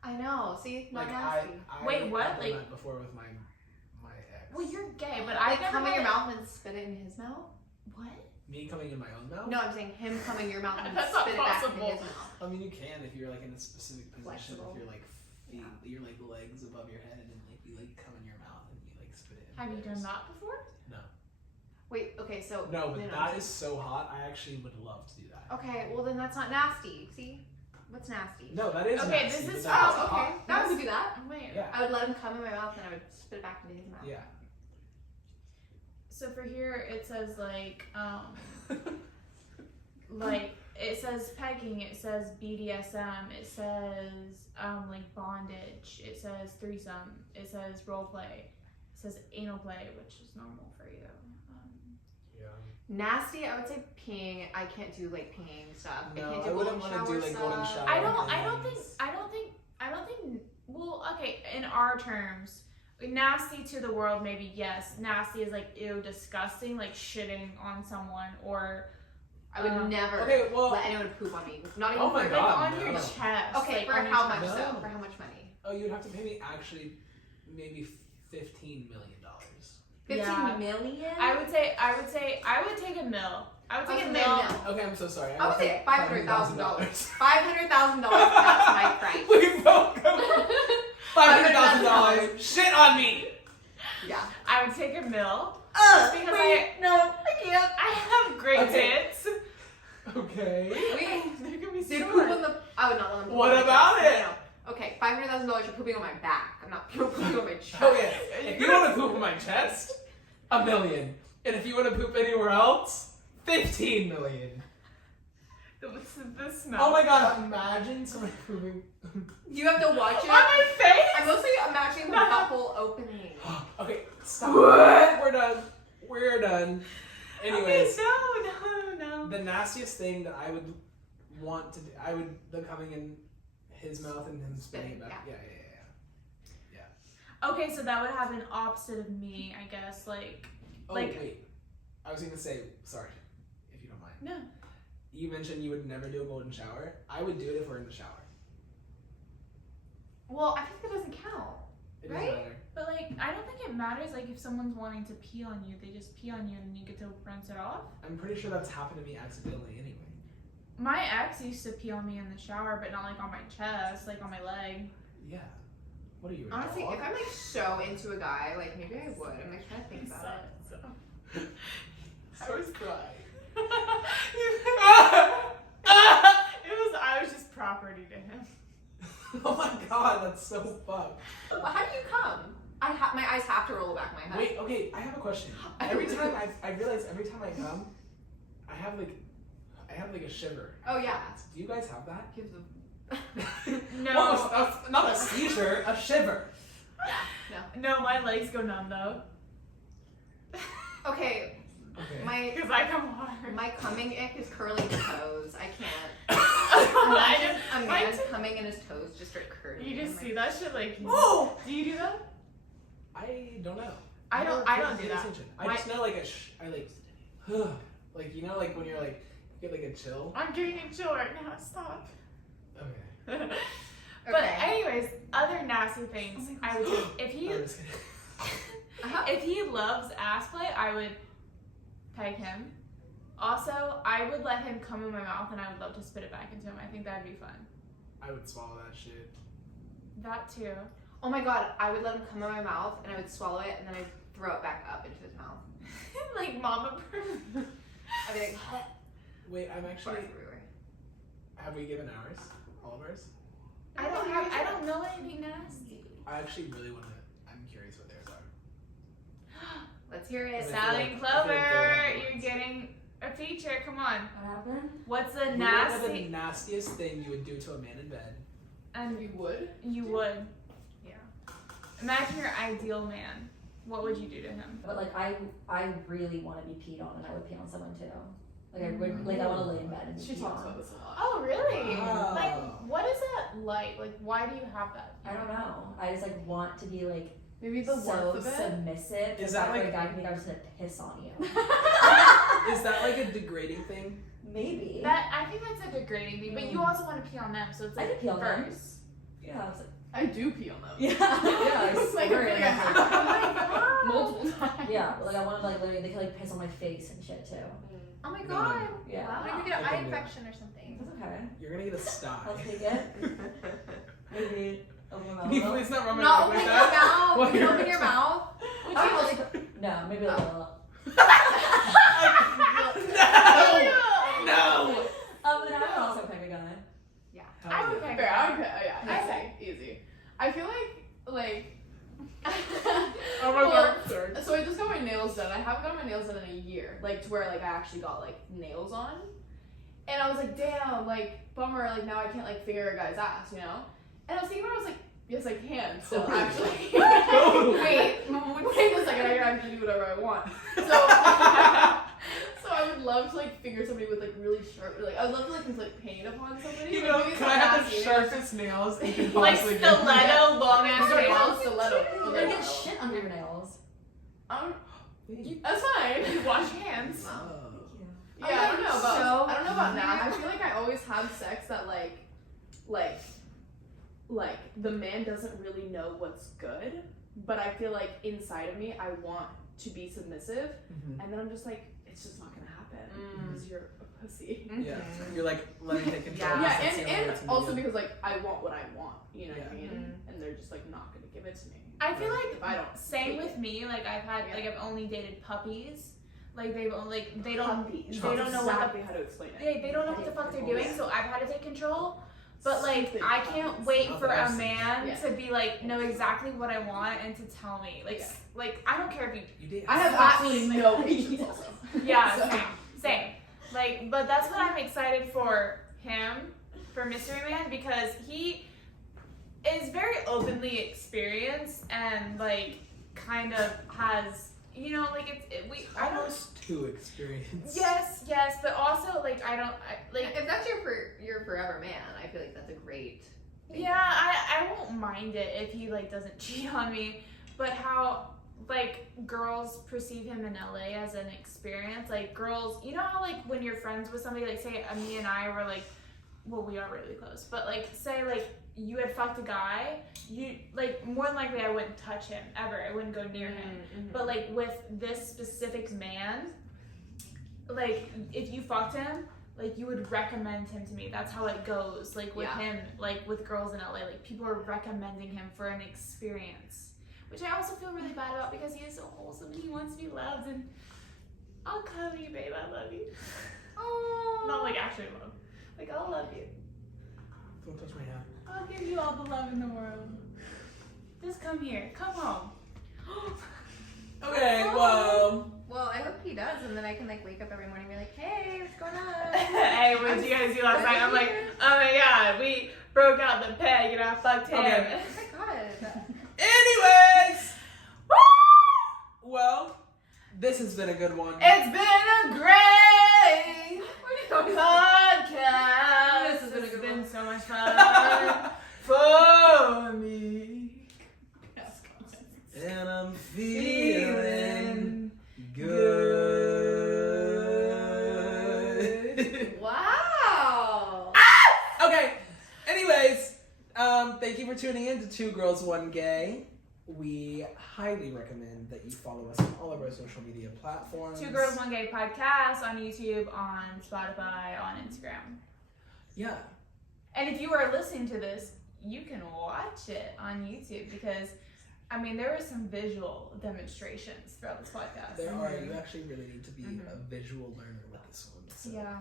I know. See, not Like nasty. I Wait, what? have done Like- that before with my ex. Well, you're gay, but I Like never cum in had your it- mouth and spit it in his mouth? What? Me coming in my own mouth. No, I'm saying him cum in your mouth and That's not spit it back in possible. his mouth. I mean, you can if you're like in a specific position. Flexible. If you're like feet, your like legs above your head, and like you like come in your mouth and you like spit it. In Have you theirs. done that before? Wait, okay, so. No, but that no. is so hot. I actually would love to do that. Okay, well then that's not nasty. See? What's nasty? No, that is Okay, nasty, this but is- that is Oh, okay. hot. That would do that. Oh, wait. Yeah. I would let him come in my mouth and I would spit it back into his mouth. Yeah. So for here it says like it says pegging, it says BDSM, it says like bondage, it says threesome, it says role play, it says anal play, which is normal for you. Yeah. Nasty, I would say peeing. I can't do like peeing stuff. No, I can't I do wouldn't golden want to do shower like golden stuff. shower. I don't think things. well, okay, in our terms, nasty to the world maybe yes. Nasty is like ew, disgusting, like shitting on someone or I would never Okay, well. let anyone poop on me. Not even Oh my for like God, on your no. chest. Okay, like, for on your how chest. much No. though? For how much money? Oh, you'd have to pay me actually maybe $15 million. 15 million? I would take a mill. I would I take a would mill. say no. Okay, I'm so sorry. I would say take $500,000. $500,000. $500,000. That's my price. We both go $500,000. Shit on me. Yeah. I would take a mill. Because no, I can't. I have great Okay. tits. Okay. Wait. They're gonna be Dude, so poop on the. I would not let them poop What on my about chest. it? No. Okay, $500,000. You're pooping on my back. I'm not pooping on my chest. Oh yeah. If you want to poop in my chest, $1 million. And if you want to poop anywhere else, $15 million. The smell. Oh my god, imagine somebody pooping. You have to watch On it. my face. I'm mostly imagining the bubble opening. Okay, stop. What? We're done. We're done. Anyways, Okay, no. the nastiest thing that I would want to do, the coming in his mouth and him spitting it back. Yeah. Yeah. Okay, so that would have an opposite of me, I guess. Like, Oh, Like- wait. I was gonna say, sorry, if you don't mind. no. You mentioned you would never do a golden shower. I would do it if we're in the shower. Well, I think that doesn't count. It Right? doesn't matter. But like, I don't think it matters. Like, if someone's wanting to pee on you, they just pee on you and you get to rinse it off. I'm pretty sure that's happened to me accidentally anyway. My ex used to pee on me in the shower, but not like on my chest, like on my leg. Yeah. What are you, a Honestly, dog? if I'm like so into a guy, like maybe I would. I'm like trying to think about it. I was crying. I was just property to him. Oh my god, that's so fucked. But how do you come? my eyes have to roll back my head. Wait, okay, I have a question. Every time I realize every time I come, I have like a shiver. Oh yeah. Do you guys have that? Give them. No. Well, not a seizure, a shiver. No, my legs go numb though. Okay. Okay. Because I come hard. My coming ick is curling the toes. I can't. I just, A my man's coming in his toes just start curling. you just I'm see that shit like. Oh! Do you do that? I don't know. I don't do pay that. attention. I just know like I like like you know like when you're like you get like a chill. I'm getting a chill right now. Stop. Okay. But anyways, other nasty things I would do if he I'm just kidding. if he loves ass play, I would peg him. Also, I would let him come in my mouth and I would love to spit it back into him. I think that'd be fun. I would swallow that shit. That too. Oh my god, I would let him come in my mouth and I would swallow it and then I'd throw it back up into his mouth. Like mama. I'd be like, Wait, I'm actually. barf everywhere. Have we given ours? All of ours? I don't know anything nasty. I actually really want to. I'm curious what theirs are. Let's hear it. I feel Sally like- and I feel like Clover, they're you're ones. getting a feature. Come on. What happened? What's the We want to know the nasty? nastiest thing you would do to a man in bed. And You would? you would. Yeah. Imagine your ideal man. What would you do to him? But like I really want to be peed on, and I would pee on someone too. Like I would, like I want to lay in bed and be She peed talks on. about this a lot. Oh, really? Wow. Like, what is that like? Like, why do you have that? I don't know. I just like want to be like Maybe the so warmth of it? submissive. Is that that like like- a guy can think I'm just gonna piss on you? Is that like a degrading thing? Maybe. That I think that's a degrading thing, but you also want to pee on them, so it's I like could pee on them. first. Yeah, I was like, I do pee on them. yeah, I Like, I swear. feel like I have. Oh my god. Multiple times. Yeah, but like I want to like literally they could like piss on my face and shit too. Oh my No, god. Yeah. Wow. Maybe get an I eye can do it. infection or something. That's okay. You're gonna get a sty. I'll take it. Maybe open my mouth. a Please, little. please not rub my Not mouth open like your that. mouth. What? You can open your mouth. Would you like? No, maybe like a little. No! But I would also pick a guy. Hell I would yeah. pick Fair, I that. would pick, yeah, Okay. easy. I feel like Oh my well, god, sorry. so I just got my nails done. I haven't got my nails done in a year, like to where like I actually got like nails on, and I was like, damn, like bummer, like now I can't like finger a guy's ass, you know? And I was thinking, I was like, yes, I can still Oh. actually. Oh. wait a second, I can actually do whatever I want. So I would love to like finger somebody with like really sharp, like I would love to like inflict pain upon somebody. You like, know, maybe it's can not I have the nasty. sharpest nails you can Like possibly get? stiletto, long ass Sorry, nails. called stiletto. You're gonna get shit under your nails. That's fine. You wash your hands. Oh. Yeah, I don't know about So I don't know about weird. now. I feel like I always have sex that like the man doesn't really know what's good, but I feel like inside of me I want to be submissive, Mhm. and then I'm just like it's just not gonna happen because you're a pussy. Yeah, you're like letting take control. Yeah. of Yeah, sex, you know, and it's also really because like I want what I want, you know what I Yeah. mean? And they're just like not gonna give it to me. I feel like If I don't same take with it. me. Like I've had, Yeah. like I've only dated puppies. Like they've only, like they don't, Puppies. they don't know what exactly how to explain it. they don't know what the fuck they're doing. So I've had to take control. But like Stupid I can't puppies. wait Not for that I've a seen. man Yeah. to be like know exactly what I want and to tell me. Like Yeah. like I don't care if you. You did. I have Slap absolutely me. no patience also. Yeah, So- same. Like, but that's what I'm excited for him, for Mystery Man, because he is very openly experienced and like kind of has, you know, like I don't. Almost too experienced. Yes, but also like I don't like. If that's your forever man, I feel like that's a great thing. Yeah, I won't mind it if he like doesn't cheat on me, but how like girls perceive him in LA as an experience, like girls, you know how like when you're friends with somebody, like say Amia and I were like, well we are really close, but like say like you had fucked a guy, you like more than likely I wouldn't touch him ever, I wouldn't go near him, but like with this specific man, like if you fucked him, like you would recommend him to me. That's how it goes. Like with Yeah. him, like with girls in LA, like people are recommending him for an experience, which I also feel really bad about because he is so wholesome and he wants to be loved. And I'll cuddle you, babe. I love you. Oh. Not like actually love. Like I'll love you. Don't touch my hand. I'll give you all the love in the world. Just come here. Come home. Okay, well. Well, I hope he does, and then I can like wake up every morning and be like, hey, what's going on? Hey, what did you guys do last night? I'm like, oh my god, we broke out the peg and I fucked him. Okay. Oh my god. Anyways! Well, this has been a good one. It's been a great podcast. This has been so much fun for me. And I'm feeling good. Wow. Okay. Anyways, thank you for tuning in to Two Girls, One Gay. We highly recommend that you follow us on all of our social media platforms. Two Girls, One Gay podcast on YouTube, on Spotify, on Instagram. Yeah. And if you are listening to this, you can watch it on YouTube because, I mean, there were some visual demonstrations throughout this podcast. There are. You actually really need to be a visual learner with this one. So. Yeah.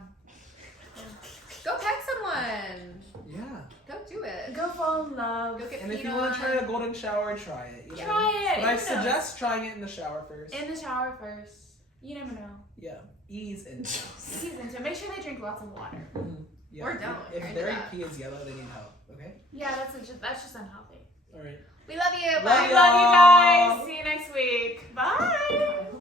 Go text someone. Yeah. Go do it. Go fall in love. Go get And peed if you on. want to try a golden shower, try it. You know? Try it. But I You know. suggest trying it in the shower first. In the shower first. You never know. Yeah. Ease into it. Ease into it. Make sure they drink lots of water. Yeah. Or don't, if If you're into their that. pee is yellow, they need help. Okay. Yeah, that's just unhealthy. All right. We love you. Love Bye. y'all.